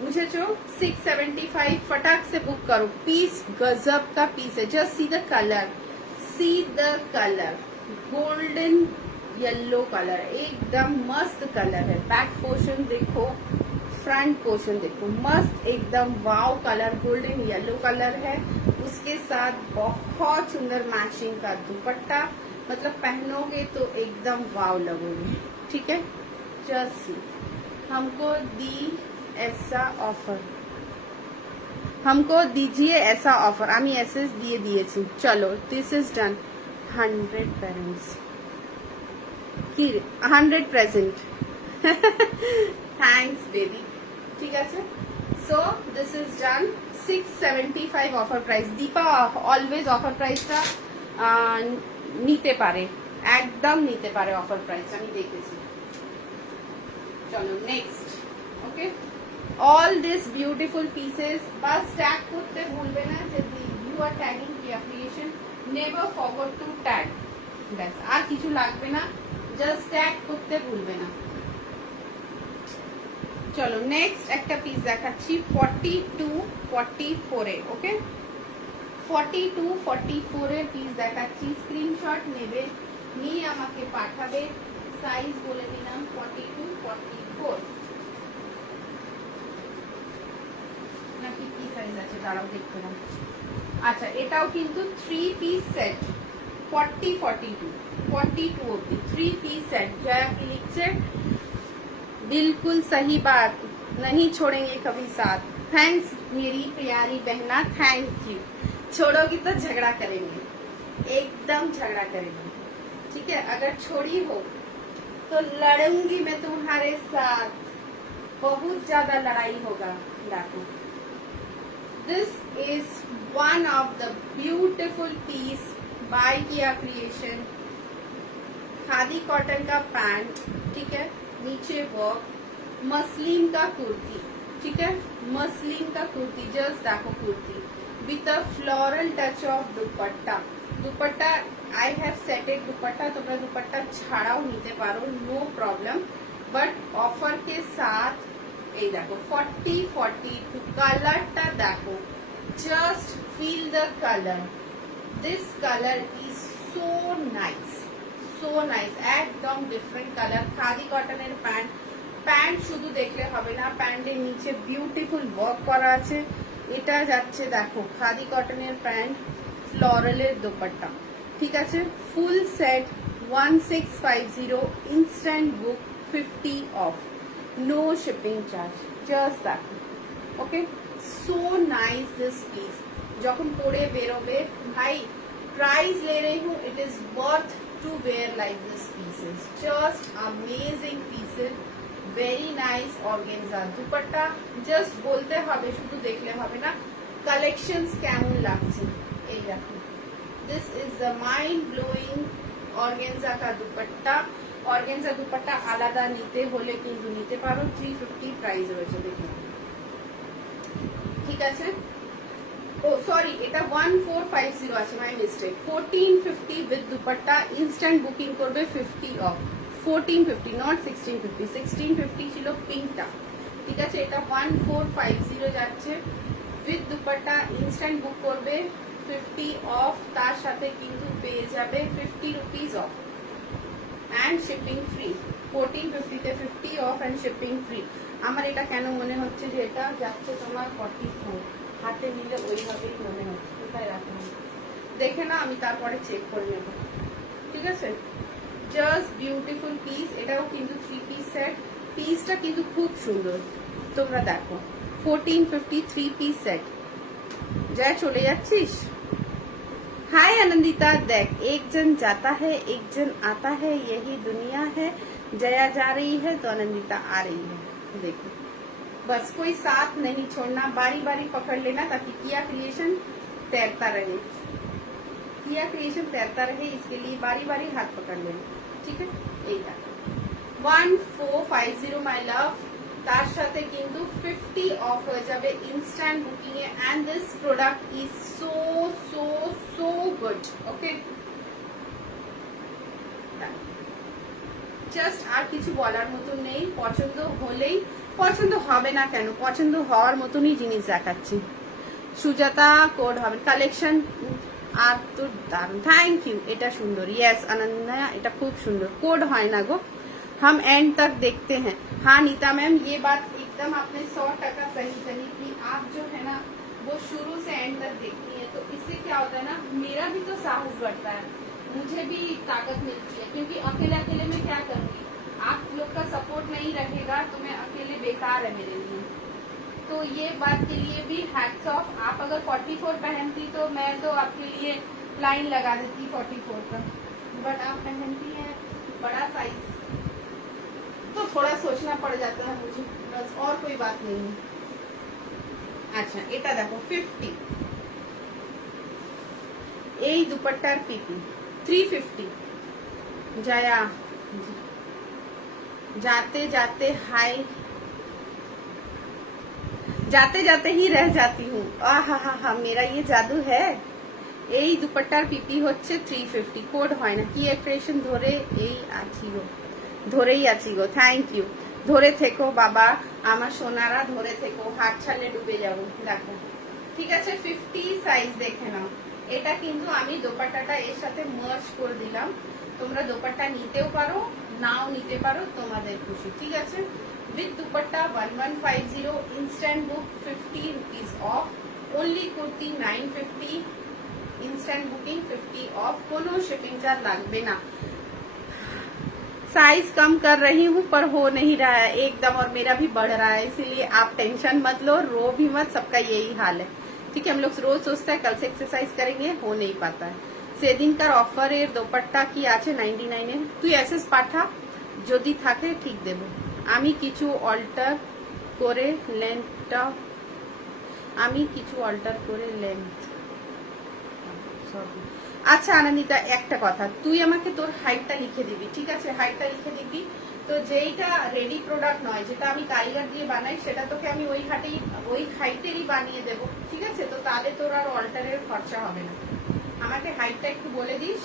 বুঝেছো, 675 फटाक से बुक करो। पीस गजब का पीस है, just see the colour, see the colour, golden yellow colour, एकदम मस्त कलर है। बैक पोर्शन देखो, फ्रंट पोर्शन देखो, मस्त एकदम wow colour, golden yellow colour है। उसके साथ बहुत सुंदर मैचिंग का दुपट्टा, मतलब पहनोगे तो एकदम वाव लगोगे। ठीक है, जस्ट हमको दी ऐसा ऑफर, हमको दीजिए ऐसा ऑफर। আমি এসএস দিয়ে দিয়েছি। চলো দিস ইজ ডান। 100 প্যারেন্টস কি 100 প্রেজেন্ট। Thanks baby. ঠিক আছে, so this is done. 675 offer price. Dipa always offer প্রাইসটা নিতে পারে, একদম নিতে পারে অফার প্রাইস, আমি দেখেছি। চলো next. Okay, all these beautiful pieces bus tag করতে ভুলবে না। যদি you are tagging Kia Creation, never forget to tag, ব্যাস আর কিছু লাগবে না, just tag করতে ভুলবে না। চলো নেক্সট একটা পিস দেখাচ্ছি 42 44 এর, ওকে 42 44 এর পিস দেখাচ্ছি। স্ক্রিনশট নেবে, নিয়ে আমাকে পাঠাবে। সাইজ বলে দিলাম 42 44 নাকি কি সাইজ আছে দাঁড়াও দেখতে না। আচ্ছা এটাও কিন্তু 3 পিস সেট 40 42 42 অব্দি 3 পিস सेट। जया की लिखছে बिल्कुल सही बात, नहीं छोड़ेंगे कभी साथ। थैंक्स मेरी प्यारी बहना, थैंक यू। छोड़ोगी तो झगड़ा करेंगे, एकदम झगड़ा करेंगे, ठीक है। अगर छोड़ी हो तो लड़ूंगी मैं तुम्हारे साथ, बहुत ज्यादा लड़ाई होगा। देखो this is one of the beautiful piece by Kiya Creation. Khadi cotton का पैंट, ठीक है, नीचे वर्क, मसलिन का कुर्ती, ठीक है, मसलिन का कुर्ती, जस्ट देखो kurti with a floral touch of dupatta. Dupatta I have settled दुपट्टा, তোমরা দুপাট্টা ছাড়াও নিতে পারো, নো প্রবলেম। বাট অফার के साथ এই দেখো 40 42 কালারটা দেখো, just feel the colour. This colour is so nice, so nice, একদম ডিফারেন্ট কালার। খাদি কটনের প্যান্ট, প্যান্ট শুধু দেখলে হবে না, প্যান্টের নিচে বিউটিফুল ওয়ার্ক করা আছে। এটা যাচ্ছে দেখো খাদি কটনের প্যান্ট, ফ্লোরালের দোপাট্টা, ঠিক আছে। Full set 1650, instant book 50 off, no shipping charge, just দেখো, okay. So nice this piece, যখন পরে বেরোবে ভাই प्राइस ले रही हूँ, it is worth to wear like this pieces, just amazing pieces, very nice organza dupatta. Just बोलते হবে, শুধু দেখলে হবে না, কালেকশনস কেমন লাগছে এই দেখো। This is the mind blowing organza का दुपट्टा। ऑर्गेन्जा दुपट्टा আলাদা নিতে হলে কিন্তু নিতে পারো, 350 প্রাইস রয়েছে, দেখুন, ঠিক আছে। ও সরি, এটা 1450 আছে, my mistake. 1450 with dupatta, instant booking করবে 50 অফ। 1450 নট 1650, 1650 ছিল পিঙ্কটা, ঠিক আছে। এটা 1450 যাচ্ছে উইথ দুপাট্টা, ইনস্ট্যান্ট বুক করবে 50 অফ, তার সাথে কিন্তু পেয়ে যাবে 50 rupees of and shipping free. 1450 তে 50 অফ অ্যান্ড শিপিং ফ্রি। আমার এটা কেন মনে হচ্ছে যে এটা যাচ্ছে তোমার 44, হাতে নিলে ওইভাবেই মনে হচ্ছে, কোথায় রাখলাম দেখে না, আমি তারপরে চেক করে নেব, ঠিক আছে। জাস্ট বিউটিফুল পিস, এটাও কিন্তু 3 পিস সেট। পিসটা কিন্তু খুব সুন্দর, তোমরা দেখো 1450 3 পিস সেট। যা চলে যাচ্ছিস, हाय आनंदिता, देख एक जन जाता है एक जन आता है, यही दुनिया है। जया जा रही है तो आनंदिता आ रही है, देखो बस कोई साथ नहीं छोड़ना, बारी बारी पकड़ लेना ताकि किया क्रिएशन तैरता रहे, किया क्रिएशन तैरता रहे, इसके लिए बारी बारी हाथ पकड़ लेना, ठीक है। एक 1450 माय लव, তার সাথে কিন্তু 50 অফ হয়ে যাবে ইনস্ট্যান্ট বুকিং এ। And this product is so so so good, okay. Just আর কিছু বলার মতো নেই, পছন্দ হলেই, পছন্দ হবে না কেন, পছন্দ হওয়ার মতনই জিনিস দেখাচ্ছি। সুজাতা কোড হবে কালেকশন, আর তো দারুণ, থ্যাংক ইউ, এটা সুন্দর, ইয়েস আনন্দা, এটা খুব সুন্দর। কোড হয় না গো, हम एंड तक देखते हैं। हाँ नीता मैम, ये बात एकदम आपने 100% सही कही कि आप जो है ना वो शुरू से एंड तक देखती हैं, तो इससे क्या होता है ना, मेरा भी तो साहस बढ़ता है, मुझे भी ताकत मिलती है, क्योंकि अकेले अकेले मैं क्या करूँगी, आप लोग का सपोर्ट नहीं रहेगा तो मैं अकेले बेकार है मेरे लिए। तो ये बात के लिए भी हैट्स ऑफ। आप अगर 44 पहनती तो मैं तो आपके लिए लाइन लगा देती 44 का, बट आप पहनती हैं बड़ा साइज, तो थोड़ा सोचना पड़ जाता है मुझे, बस और कोई बात नहीं है। अच्छा এটা দেখো 50, এই দুপাট্টার পিপি 350। जया जाते जाते हाय, जाते जाते ही रह जाती हूँ, आहा मेरा ये जादू है। এই দুপাট্টার পিপি হচ্ছে 350, কোড হয় না, কি ক্রিয়েশন ধরে এই আছি গো, ধরেই আছি গো, থ্যাংক ইউ। ধরে থেকো বাবা, আমার সোনারা ধরে থেকো, হাত ছাড়লে ডুবে যাবো। দেখো ঠিক আছে, 50 সাইজ দেখে নাও। এটা কিন্তু আমি দোপাট্টাটা এর সাথে মার্জ করে দিলাম, তোমরা দোপাট্টা নিতেও পারো নাও নিতে পারো, তোমাদের খুশি। ঠিক আছে, with dupatta 1150, instant book 50 rupees off, only kurti 950, instant booking 50 off, কোনো shipping charge লাগবে না। साइज कम कर रही हूँ पर हो नहीं रहा है एकदम, और मेरा भी बढ़ रहा है, इसीलिए आप टेंशन मत लो, रो भी मत, सबका यही हाल है। ठीक है, हम लोग रोज सोचते हैं कल से एक्सरसाइज करेंगे, हो नहीं पाता है। সেদিনকার অফারের দোপাট্টা কি আছে 99 এর? তুই এসএস পাঠা, যদি থাকে ঠিক দেব। আমি কিছু অল্টার করে লেন্থটা, আমি কিছু অল্টার করে লেন্থ, আচ্ছা আনন্দিতা একটা কথা, তুই আমাকে তোর হাইটটা লিখে দিবি। ঠিক আছে, হাইটটা লিখে দিবি। তো যেইটা রেডি প্রোডাক্ট নয়, যেটা আমি কারিগর দিয়ে বানাই, সেটা তোকে আমি ওই হাইটেরই বানিয়ে দেবো। ঠিক আছে, তো তাহলে তোর আর অল্টারের খরচা হবে না। আমাকে হাইটটা একটু বলে দিস।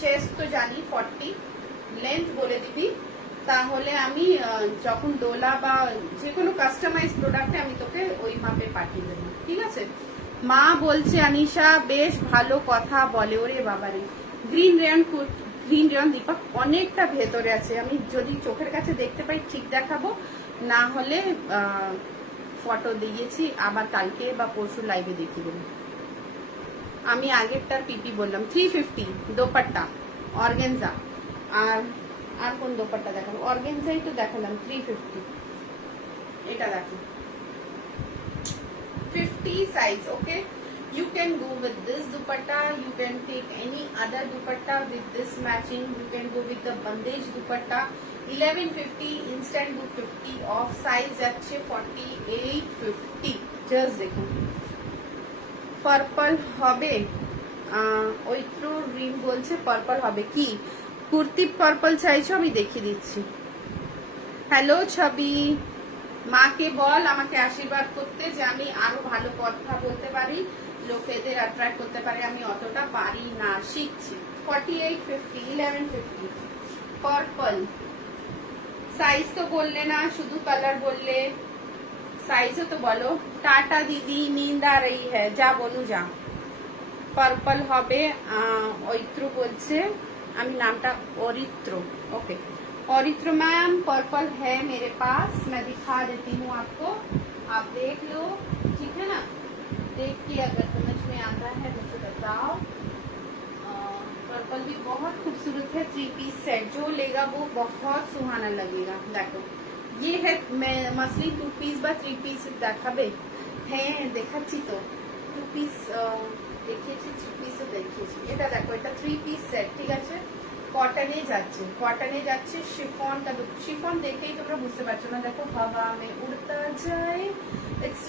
চেস্ট তো জানি 40, লেন্থ বলে দিবি, তাহলে আমি যখন ডোলা বা যে কোনো কাস্টমাইজ প্রোডাক্টে আমি তোকে ওই মাপে পাঠিয়ে দেবো। ঠিক আছে, মা বলছে আনিশা বেশ ভালো কথা বলে, ওরে বাবারে। গ্রিন রেয়ন দীপক অনেকটা ভেতরে আছে, আমি যদি চোখের কাছে দেখতে পাই ঠিক দেখাবো, না হলে ফটো দিয়েছি আবার কালকে বা পরশু লাইভে দেখিয়ে দেবো। আমি আগেরটার পিপি বললাম 350 দোপাট্টা অর্গেনজা, আর কোন দোপাট্টা দেখাবো? অর্গেনজাই তো দেখালাম 350। এটা দেখো 50 size. Okay, you can go with this dupatta, you can take any other dupatta with this matching, you can go with the bandage dupatta 1150, instant book 50 off, size যাচ্ছে 48 50। জাস্ট দেখুন, পার্পল হবে, ঐত্র রিম বলছে পার্পল হবে। কি kurti purple চাইছো? আমি দেখিয়ে দিচ্ছি। হ্যালো ছবি, মাকে বল আমাকে আশীর্বাদ করতে, যে আমি আরো ভালো কথা বলতে পারি, লোকেদের অ্যাট্রাক্ট করতে পারি, আমি অতটা পারি না, শিখছি। 4850, 1150 পার্পল। সাইজ তো বললে না, শুধু কালার বললে, সাইজও তো বলো। টাটা দিদি, नींद आ रही है, যা বলু যা। পার্পল হবে, ঐত্র বলছে, আমি নামটা অরিত্র। ওকে औरित्र मैम, पर्पल है मेरे पास, मैं दिखा देती हूँ आपको, आप देख लो। ठीक है ना, देख के अगर समझ में आता है मुझे बताओ। पर्पल भी बहुत खूबसूरत है, 3 पीस सेट, जो लेगा वो बहुत सुहाना लगेगा। देखो ये है मसलिन 2 পিস বা 3 পিস দেখাবে? হ্যাঁ দেখাচ্ছি তো, 2 পিস দেখিয়েছি, 3 পিসও দেখিয়েছি। এটা দেখো, এটা 3 পিস সেট। ঠিক আছে, কটনে যাচ্ছে, শিফন দেখেই তোমরা বুঝতে পারছো না। দেখো হাওয়া মে উড়তা যায়, it's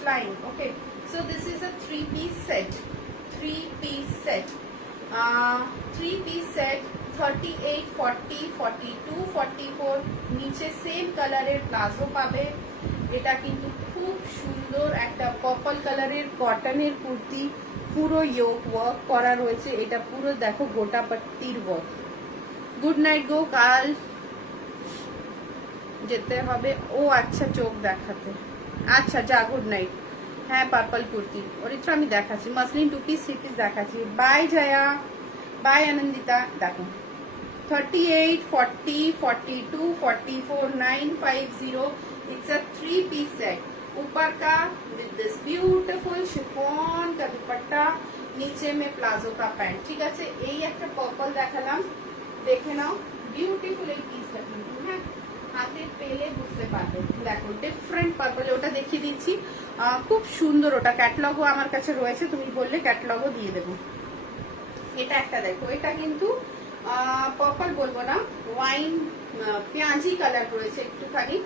flying. Okay, so this is a 3 piece set, 3 piece set 38 40 42 44। নিচে সেম কালারের প্লাজো পাবে। এটা কিন্তু খুব সুন্দর একটা পার্পল কালারের কটনের কুর্তি, পুরো ইয়োক ওয়ার্ক করা রয়েছে, এটা পুরো দেখো গোটা পাট্টির ওয়ার্ক। গুড নাইট গো, কাল যেতে হবে। ও আচ্ছা, চোখ দেখাতে, আচ্ছা যা, গুড নাইট। হ্যাঁ পার্পল কুর্তি অরিত্র আমি দেখাচ্ছি, মসলিন 2 পিস 3 পিস দেখাচ্ছি। Bye Jaya, bye Anandita. দেখো 38 40 42 44 950, इट्स अ 3 पीस सेट। ऊपर का विद दिस ब्यूटीफुल शिफॉन का दुपट्टा, নিচে মে প্লাজো কা প্যান্ট। ঠিক আছে, এই একটা পার্পল দেখালাম, দেখে নাও, বিউটিফুল এই পিসটা কিন্তু। হ্যাঁ, হাতে পেলে বুঝতে পারবে। দেখো ডিফারেন্ট পার্পল, ওটা দেখিয়ে দিচ্ছি, খুব সুন্দর। ওটা ক্যাটালগও আমার কাছে রয়েছে, তুমি বললে ক্যাটালগও দিয়ে দেবো। এটা একটা দেখো, এটা কিন্তু পার্পল বলবো না, ওয়াইন পেঁয়াজি কালার রয়েছে একটুখানি।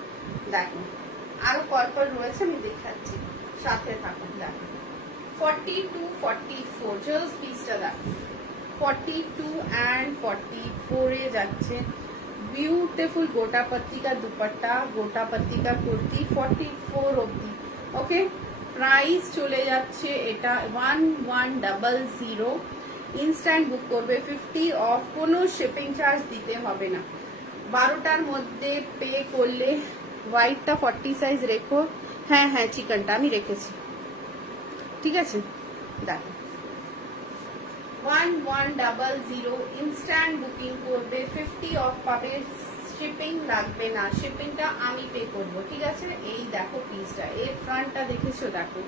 দেখো আরো পার্পল রয়েছে, আমি দেখাচ্ছি, সাথে থাকুন। দেখো 42 44, জাস্ট পিসটা দেখো, 42 and 44 এ যাচ্ছে। বিউটিফুল গোটা পত্তি কা দুপাট্টা, গোটা পত্তি কা কুর্তি, 44 অব্দি। ওকে, প্রাইস চলে যাচ্ছে এটা 1100। ইনস্ট্যান্ট বুক করবে 50 অফ, কোনো শিপিং চার্জ দিতে হবে না। 12টার মধ্যে পে করলে হোয়াইটটা 40 সাইজ রেখো। হ্যাঁ হ্যাঁ চিকেনটা আমি রেখেছি, ঠিক আছে। দেখো 1100 ইনস্ট্যান্ট বুকিং করবে, 50 অফ পাবে, শিপিং লাগবে না, শিপিংটা আমি পে করব, ঠিক আছে। এই দেখো পিসটা, এই ফ্রন্টটা দেখেছো, দেখো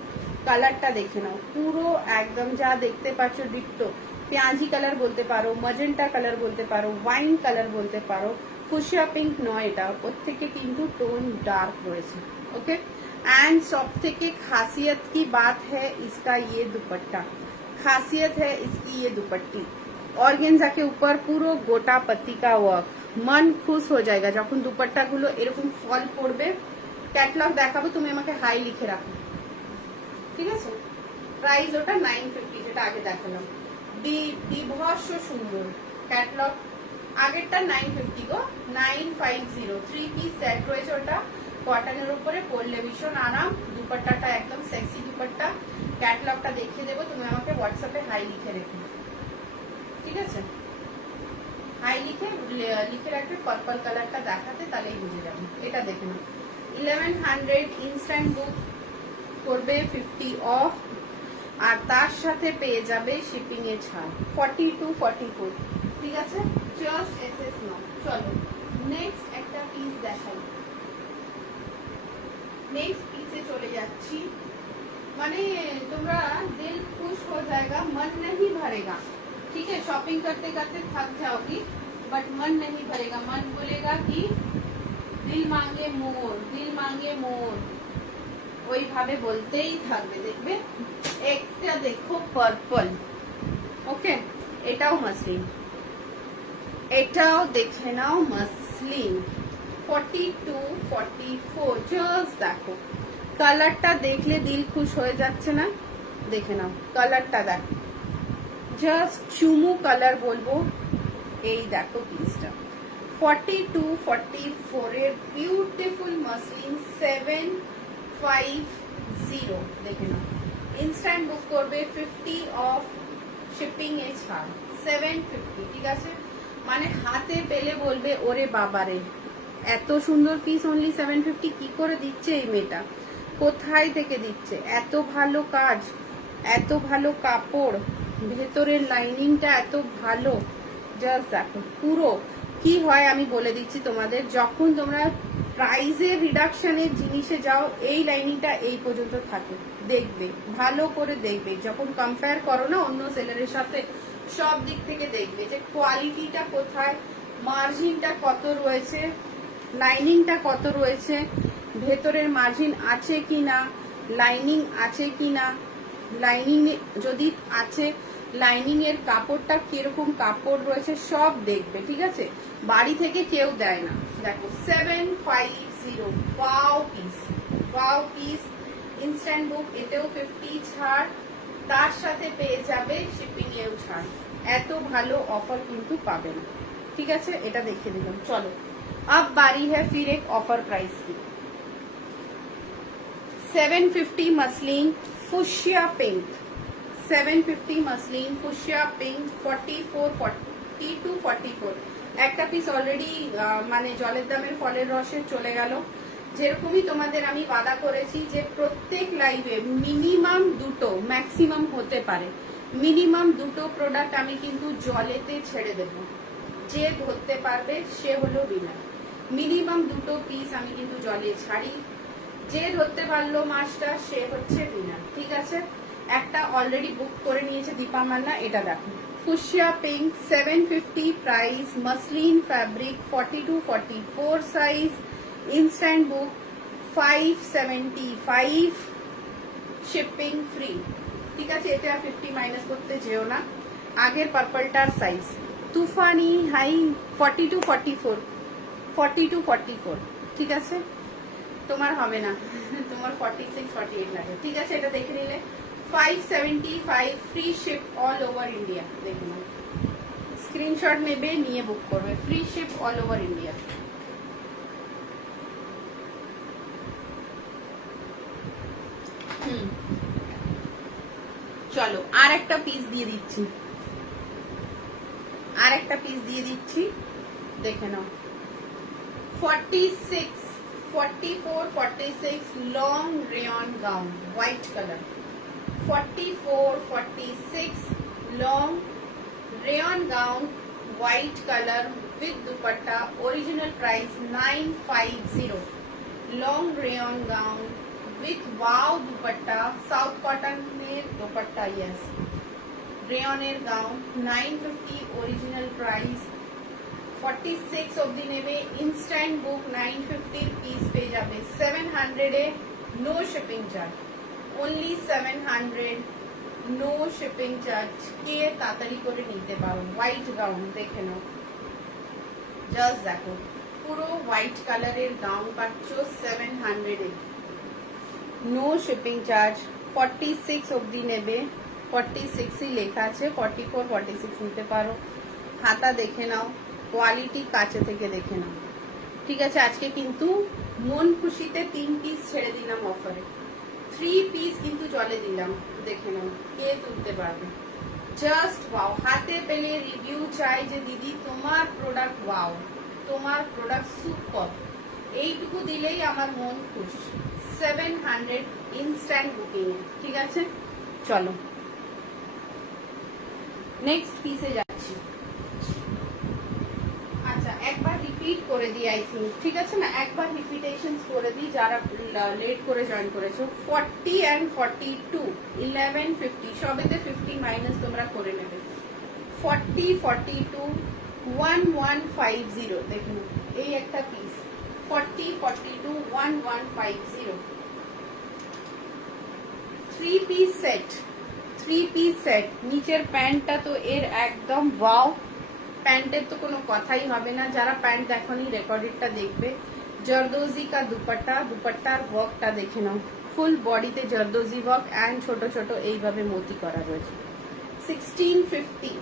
কালারটা দেখে নাও, পুরো একদম যা দেখতে পাচ্ছ ডিট্টো। পেঁয়াজি কালার বলতে পারো, মজেন্টা কালার বলতে পারো, ওয়াইন কালার বলতে পারো, ফুশিয়া পিঙ্ক নয় এটা, ওর থেকে কিন্তু টোন डार्क রয়েছে, ओके। एंड सब থেকে खासियत की बात है इसका ये दुपट्टा, खासियत है इसकी ये दुपट्टी, ऑर्गेन्जा के ऊपर পুরো গোটা पत्ती का वर्क, मन खुश हो जाएगा যখন দুপাট্টা গুলো এরকম ফল পড়বে। ক্যাটালগ দেখাবো, তুমি আমাকে হাই লিখে রাখো, ঠিক আছে। প্রাইস ওটা 950, যেটা আগে দেখালাম, বিভৎস সুন্দর ক্যাটালগ। আগেরটা 950 গো, 950 3 পিস সেট রয়েছে, ওটা কটনের উপরে পরলে ভীষণ আরাম, দুপাট্টাটা একদম সেক্সি দুপাট্টা। ক্যাটালগটা দেখিয়ে দেবো, তুমি আমাকে হোয়াটসঅ্যাপে হাই লিখে রেখো, ঠিক আছে। হাই লিখে রাখবে, পার্পল কালারটা দেখাতে, তাহলেই বুঝে যাবে। এটা দেখে নাও, 1100 ইনস্ট্যান্ট বুক করবে 50 অফ, আর তার সাথে পেয়ে যাবে শিপিং এর ছাড় 40 to 44, ঠিক আছে। জাস্ট এসএস নাও। চলো নেক্সট একটা পিস দেখাই, নেক্সট পিসে চলে যাচ্ছি। মানে তোমরা दिल खुश हो जाएगा, मन नहीं भरेगा, ठीक है। शॉपिंग करते करते थक जाओगी, बट मन नहीं भरेगा, मन बोलेगा कि दिल मांगे मोर, दिल मांगे मोर, ওইভাবে বলতেই থাকবে। দেখবে একটা দেখো পার্পল, ওকে, এটাও মাসলিন, এটাও দেখে নাও মাসলিন, 42 44, জাস্ট দেখো কালারটা দেখলে দিল খুশ হয়ে যাচ্ছে না, দেখে নাও কালারটা দেখো, জাস্ট চুমু কালার বলবো। এই দেখো পিসটা 42 44 এর বিউটিফুল মাসলিন 750, দেখে নাও। ইনস্ট্যান্ট বুক করবে 50 অফ, শিপিং এ ছাড় 750, ঠিক আছে। মানে হাতে পেলে বলবে ওরে বাবারে, এত সুন্দর পিস অনলি 750, কি করে দিচ্ছে এই মেয়েটা, কোথায় থেকে দিচ্ছে, এত ভালো কাজ, এত ভালো কাপড়, ভেতরের লাইনিংটা এত ভালো, জাস্ট দেখো। পুরো কি হয় আমি বলে দিচ্ছি তোমাদের, যখন তোমরা প্রাইসের রিডাকশনের জিনিসে যাও, এই লাইনিংটা এই পর্যন্ত থাকে, দেখবে ভালো করে দেখবে, যখন কম্পেয়ার করো না অন্য সেলারের সাথে, সব দিক থেকে দেখবে যে কোয়ালিটিটা কোথায়, মার্জিনটা কত রয়েছে, লাইনিংটা কত রয়েছে, ভেতরের মার্জিন আছে কিনা, লাইনিং আছে কিনা, লাইনিং যদি আছে, লাইনিং এর কাপড়টা কিরকম কাপড় রয়েছে, সব দেখবে, ঠিক আছে। বাড়ি থেকে কেউ দেয় না। দেখো 750, wow piece, wow piece, instant book, এতেও 50 ছাড়, তার সাথে পেয়ে যাবে শিপিং এও ছাড়। এত ভালো অফার কিন্তু পাবে না, ঠিক আছে। এটা দেখে দিলাম। চলো अब बारी है फिर एक ऑफर प्राइस की, 750 muslin fuchsia pink, 750 muslin fuchsia pink 44 40 to 44। একটা পিস অলরেডি মানে জলের দামের ফলের রসে চলে গেল। যেরকমই তোমাদের আমি ওয়াদা করেছি যে প্রত্যেক লাইভে মিনিমাম দুটো, ম্যাক্সিমাম হতে পারে মিনিমাম দুটো প্রোডাক্ট আমি কিন্তু জলেতে ছেড়ে দেব, যে ধরতে পারবে সে হলো উইনার। মিনিমাম দুটো পিস আমি কিন্তু জলে ছাড়ি, যে ধরতে পারলো মাছটা সে হচ্ছে উইনার, ঠিক আছে। একটা অলরেডি বুক করে নিয়েছে দীপা মান্না, এটা দেখো fuchsia pink 750 price, muslin fabric 42 44 size, instant book 575, shipping free, ঠিক আছে। এতে আর 50 মাইনাস করতে যেও না। আগের পার্পলটার সাইজ তুফানি হাই 42 44, 42 44, ঠিক আছে। তোমার হবে না, তোমার 46 48 লাগে, ঠিক আছে। এটা দেখে নিলে 575, free ship all over India. দেখে নাও, স্ক্রিনশট নেবে, নিয়ে বুক করবে, free ship all over India. চলো আর একটা পিস দিয়ে দিচ্ছি, আর একটা পিস দিয়ে দিচ্ছি, দেখে নাও 46, 44, 46 long rayon gown, white color. 44, 46 long rayon gown, white color with dupatta. Original price 950. Long rayon gown with wow dupatta, South cotton में dupatta, yes. Rayon gown 950 original price. 46 অবধি নেবে, ইনস্ট্যান্ট বুক 950 piece পেয়ে যাবে 700 এ, no shipping charge, only 700, no shipping charge. কে তাড়াতাড়ি করে নিতে পারো। হোয়াইট গাউন দেখে নাও, জাস্ট দেখো পুরো হোয়াইট কালারের গাউন পাচ্ছ 700 এ, নো শিপিং চার্জ। 46 অবধি নেবে, 46 ই লেখা আছে, 44, 46 নিতে পারো। হাতা দেখে নাও, কোয়ালিটি কাছে থেকে দেখে নাও, ঠিক আছে। আজকে কিন্তু মন খুশিতে 3 পিস ছেড়ে দিলাম অফারে, 3 পিস কিন্তু জলে দিলাম, দেখে নাও কে তুলতে পারবে। জাস্ট ওয়াও, হাতে পেলে রিভিউ চাই যে দিদি তোমার প্রোডাক্ট ওয়াও, তোমার প্রোডাক্ট সুপার, এইটুকু দিলেই আমার মন খুশ। 700 ইনস্ট্যান্ট বুকিং, ঠিক আছে। চলো নেক্সট পিসে যাচ্ছি। আচ্ছা একবার রিপিট করে দিই, আই থিঙ্ক, ঠিক আছে না, একবার রিপিটেশন করে দিই যারা লেট করে জয়েন করেছো। 40 and 42 1150, সবেতে 50 মাইনাস তোমরা করে নেবে। 40, 42 1150, দেখুন এই একটা piece 40, 42 1150, 3 piece set, 3 piece set. নিচের প্যান্টটা তো এর একদম ওয়াও, প্যান্টের তো কোনো কথাই হবে না। যারা প্যান্ট দেখনি রেকর্ডেডটা দেখবে। জরদোজি কা দুপাট্টা, দুপাট্টার ওয়ার্কটা দেখে নাও, ফুল বডিতে জরদোজি ওয়ার্ক অ্যান্ড ছোট ছোট এইভাবে মোতি করা রয়েছে। 1650,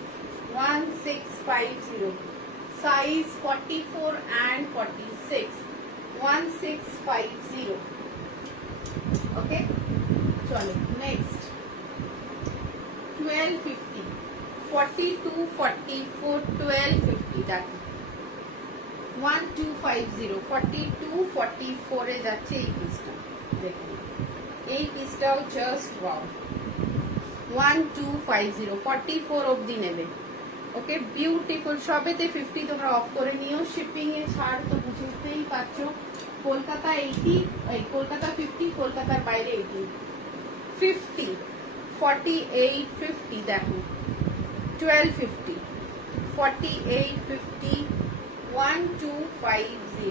1650, সাইজ 44 and 46, 1650, ওকে। চলো নেক্সট 1250, 42, 44, 1250, দেখো 1250, 42, 44 এ যাচ্ছে এই পিসটা, দেখুন এই পিসটাও জাস্ট ওয়াও। 1250, 44 অবধি নেবে, ওকে। বিউটিফুল, সবেতে 50 তোমরা অফ করে নিও। শিপিং এ ছাড় তো বুঝতেই পারছো। কলকাতা 80, কলকাতা 50, কলকাতার বাইরে 80, 50, 48, 50, দেখো 1250, 48, 50, 1250,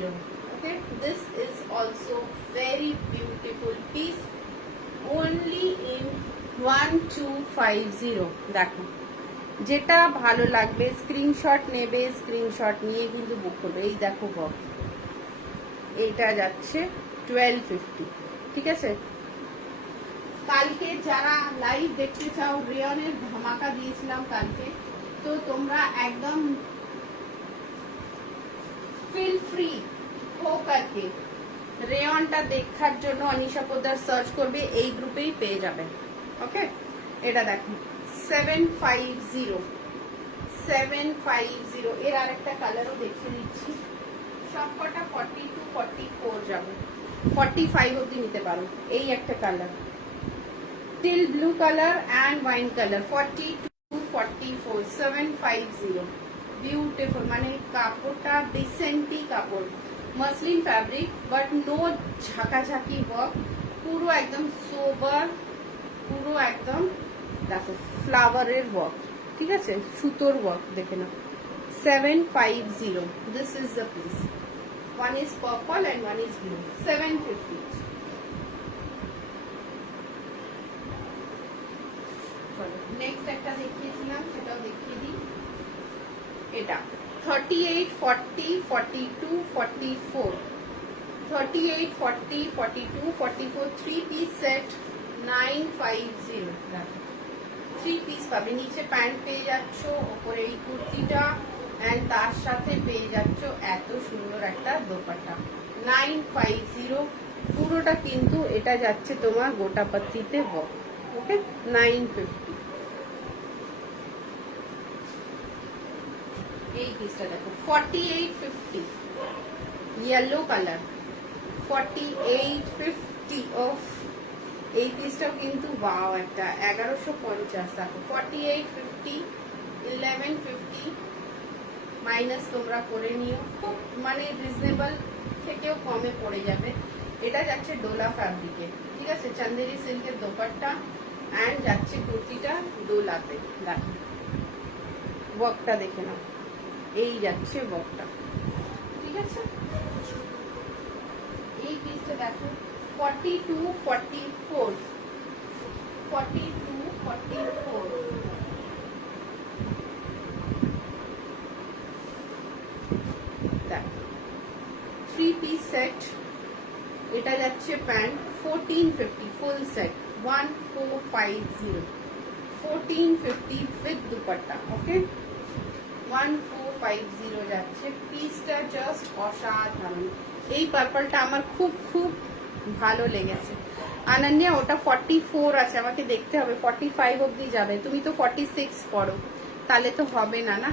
okay. This is also very beautiful piece, only in 1250, দেখো যেটা ভালো লাগবে স্ক্রিনশট নেবে, স্ক্রিনশট নিয়ে কিন্তু বুক করবে। এই দেখো বক্স, এইটা যাচ্ছে 1250, ঠিক আছে। কালকে যারা লাইভ দেখতে চাও, রেয়নের ধামাকা দিয়েছিলাম কালকে, তো তোমরা একদম ফিল ফ্রি হো করকে রেয়নটা দেখার জন্য অনিশা পোদ্দার সার্চ করবে, এই গ্রুপেই পেয়ে যাবে, ওকে। এটা দেখো 750, 750, এর আরেকটা কালারও দেখিয়ে দিচ্ছি। সবকটা 42, 44 যাবে, 45 অবধি নিতে পারো। এই একটা colour, teal blue colour and wine colour, 42, 44, 750, beautiful. মানে কাপড়টা ডিসেন্টই কাপড়, মসলিন ফ্যাব্রিক বাট নো ঝাঁকাঝাঁকি ওয়ার্ক, পুরো একদম সোবার, পুরো একদম দেখো ফ্লাওয়ারের ওয়ার্ক, ঠিক আছে, সুতোর ওয়ার্ক দেখে নাও। 750, this is the piece, one is purple and one is blue, 750। Next একটা দেখিয়েছিলাম, সেটাও দেখিয়ে দিই। এটা 38, 40, 42, 44, 38, 40, 42, 44, 3 piece set 950, 3 পিস পাবে। নিচে প্যান্ট পেয়ে যাচ্ছ, ওপরে এই কুর্তিটা, এন্ড তার সাথে পেয়ে যাচ্ছ এত সুন্দর একটা দোপাট্টা। 950 পুরোটা কিন্তু এটা যাচ্ছে তোমার গোটা পাত্তিতে ওয়ার্ক, ওকে। 950। এই পিসটা দেখো 4850, ইয়েলো কালার 4850 অফ। এই পিসটাও কিন্তু ওয়াও একটা 1150 দেখো 4850 1150 মাইনাস তোমরা করে নিও, খুব মানে রিজনেবল থেকেও কমে পড়ে যাবে। এটা যাচ্ছে ডোলা ফ্যাব্রিকে, ঠিক আছে, চান্দেরি সিল্কের দোপাট্টা অ্যান্ড যাচ্ছে কুর্তিটা ডোলাতে। দেখো ওয়ার্কটা দেখে নাও, এই যাচ্ছে ওয়ার্কটা, ঠিক আছে। এই পিসটা দেখো 4244 4244 দেখো 3 পিস সেট। এটা যাচ্ছে pant 1450 full set 1450 1450 with dupatta, okay 1450 যাচ্ছে। পিসটা জাস্ট অসাধারণ। এই পার্পলটা আমার খুব খুব ভালো লেগেছে। আনান্যা ওটা 44 আছে, আমাকে দেখতে হবে 45 অবধি যাবে। তুমি তো 46 পড়ো, তাহলে তো হবে না, না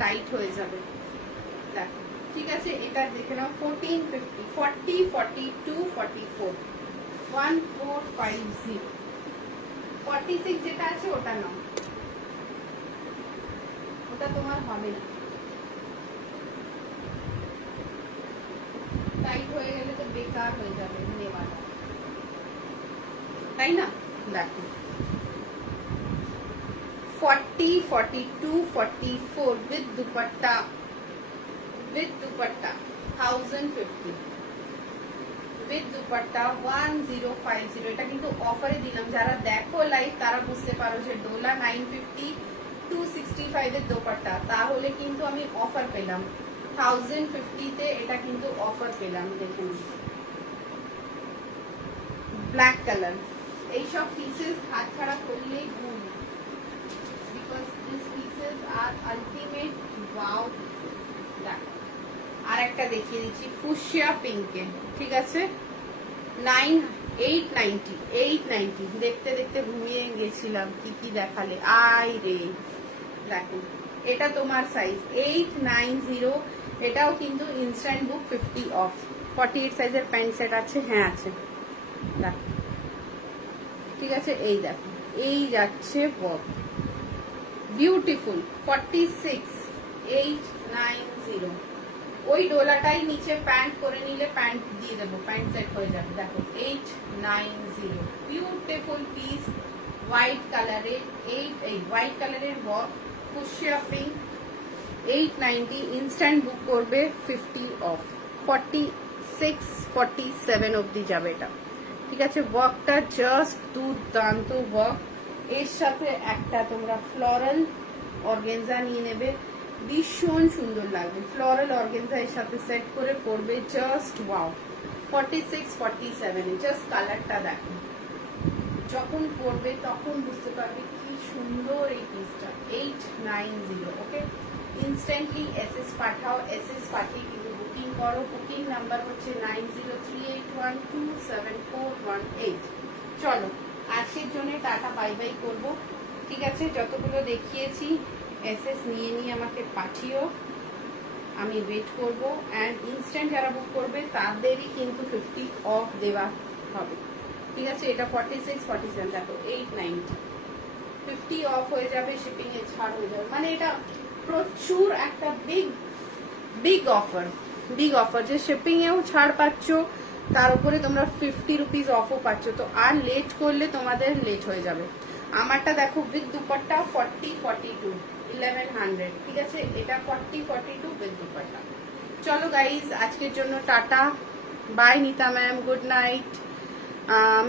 টাইট হয়ে যাবে। দেখো ঠিক আছে, এটা দেখে নাও 1450 40 42 44 1450 46 যেটা আছে ওটা নাও, ওটা তোমার হবে না, টাইট হয়ে গেলে তো বেকার হয়ে যাবে নেওয়াটা, তাই না। দেখো 40 42 44 with dupatta 1050 with dupatta 1050। এটা কিন্তু অফারে দিলাম, যারা দেখো লাইভ তারা বুঝতে পারো যে ডোলা 950 265 এর দোপাট্টা, তাহলে কিন্তু আমি অফার পেলাম 1050 তে, এটা কিন্তু অফার পেলাম। দেখুন ব্ল্যাক কালার, এইসব পিসেস হাতছাড়া করলেই ভুল, because this pieces are ultimate wow pieces. দেখো আর একটা দেখিয়ে দিচ্ছি ফুশিয়া পিঙ্কে, ঠিক আছে 890 দেখতে দেখতে ঘুমিয়ে গেছিলাম, কি কি দেখালে আই রে। দেখো এটা তোমার সাইজ 890, এটাও কিন্তু ইনস্ট্যান্ট বুক 50 অফ। 48 সাইজের প্যান্ট সেট আছে, হ্যাঁ আছে, দেখো ঠিক আছে। এই দেখো এই যাচ্ছে বক বিউটিফুল 46 890। ওই ডোলাটাই নিচে প্যান্ট করে নিলে প্যান্ট দিয়ে দেবো, প্যান্ট সেট হয়ে যাবে। দেখো 890 বিউটিফুল পিস, হোয়াইট কালারের, এই হোয়াইট কালারের ওয়ার্ক, ফুশিয়া পিঙ্ক 890, ইনস্ট্যান্ট বুক করবে 50 অফ। 46 47 অবধি যাবে এটা, ঠিক আছে। ওয়ার্কটা জাস্ট দুর্দান্ত ওয়ার্ক। এর সাথে একটা তোমরা ফ্লোরাল অর্গেনজা নিয়ে নেবে, ভীষণ সুন্দর লাগবে। ফ্লোরাল অর্গেনজা এর সাথে সেট করে পরবে, জাস্ট ওয়াও। 46 47 জাস্ট কালারটা দেখো, যখন পরবে তখন বুঝতে পারবে কি সুন্দর এই পিসটা। 890, ওকে। ইনস্ট্যান্টলি এসএস পাঠাও, এসএস পাঠিয়ে কিন্তু বুকিং করো। বুকিং নাম্বার হচ্ছে 9038127418। চলো আজকের জন্য টাটা বাই বাই করবো, ঠিক আছে। যতগুলো দেখিয়েছি এসএস নিয়ে নিয়ে আমাকে পাঠিও, আমি ওয়েট করবো। অ্যান্ড ইনস্ট্যান্ট যারা বুক করবে তাদেরই কিন্তু 50 অফ দেওয়া হবে, ঠিক আছে। এটা 46 47 দেখো 890 50 অফ হয়ে যাবে, শিপিং এ ছাড় হয়ে যাবে, মানে এটা প্রচুর একটা বিগ অফার যে শিপিং এও ছাড় পাচ্ছ, তার উপরে তোমরা 50 রুপিস অফও পাচ্ছ। তো আর লেট করলে তোমাদের লেট হয়ে যাবে। আমারটা দেখো উইথ দুপাট্টা 40 42 1100, ঠিক আছে। এটা 40 42 উইথ দুপাট্টা। চলো গাইজ আজকের জন্য tata bye. Nita ma'am good night.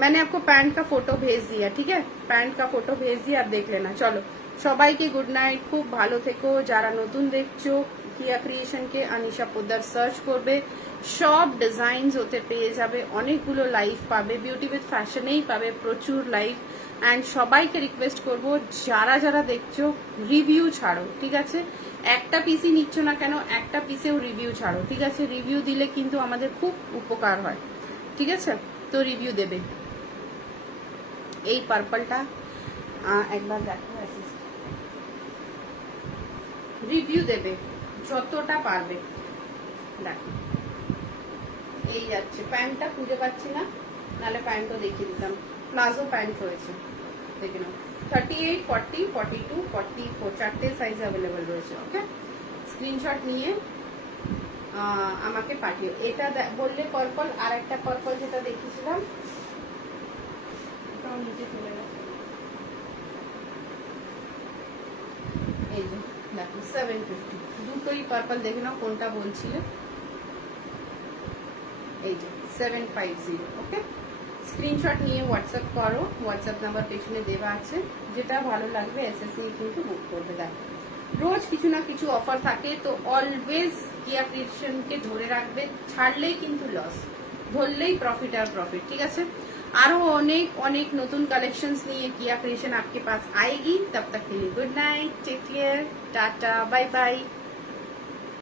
मैंने आपको पैंट का फोटो भेज दिया, ठीक है, पैंट का फोटो भेज दिया, आप देख लेना। चलो সবাইকে গুড নাইট, খুব ভালো থেকো। যারা নতুন দেখছো কিয়া ক্রিয়েশনকে আনিশা পোদ্দার সার্চ করবে, সব ডিজাইনস ওতে পেয়ে যাবে, অনেকগুলো লাইভ পাবে, বিউটি উইথ ফ্যাশনেই পাবে প্রচুর লাইভ। অ্যান্ড সবাইকে রিকোয়েস্ট করব যারা যারা দেখছো রিভিউ ছাড়ো, ঠিক আছে। একটা পিসই নিচ্ছ না কেন, একটা পিসেও রিভিউ ছাড়ো, ঠিক আছে। রিভিউ দিলে কিন্তু আমাদের খুব উপকার হয়, ঠিক আছে। তো রিভিউ দেবে। এই পার্পলটা একবার দেখো, রিভিউ দেবে যতটা পারবে। দেখো চলেই যাচ্ছে। প্যান্টটা খুঁজে পাচ্ছি না, নাহলে প্যান্টও দেখিয়ে দিতাম। প্লাজো প্যান্ট রয়েছে, দেখে নাও। 38, 40, 42, 44 চারটে সাইজ অ্যাভেলেবেল রয়েছে। ওকে, স্ক্রিনশট নিয়ে আমাকে পাঠিও। এটা বললে পার্পল, আর একটা পার্পল যেটা দেখিয়েছিলাম এটাও নিচে চলে গেছে। এই যে দেখো 750, দুটোই পার্পল, দেখে নাও কোনটা বলছিলে। এই যে 750। ওকে, স্ক্রিনশট নিয়ে হোয়াটসঅ্যাপ করো, হোয়াটসঅ্যাপ নাম্বার পেছনে দেওয়া আছে। যেটা ভালো লাগবে এসএসসি কিন্তু বুক করবে। দেখো রোজ কিছু না কিছু অফার থাকে, তো অলওয়েজ কিয়া ক্রিয়েশনকে ধরে রাখবে। ছাড়লেই কিন্তু লস, ধরলেই প্রফিট আর প্রফিট। ঠিক আছে, আরো অনেক অনেক নতুন কালেक्शंस নিয়ে किया क्रिएशन आपके पास आएगी। तब तक के लिए good night, take care, tata, bye bye.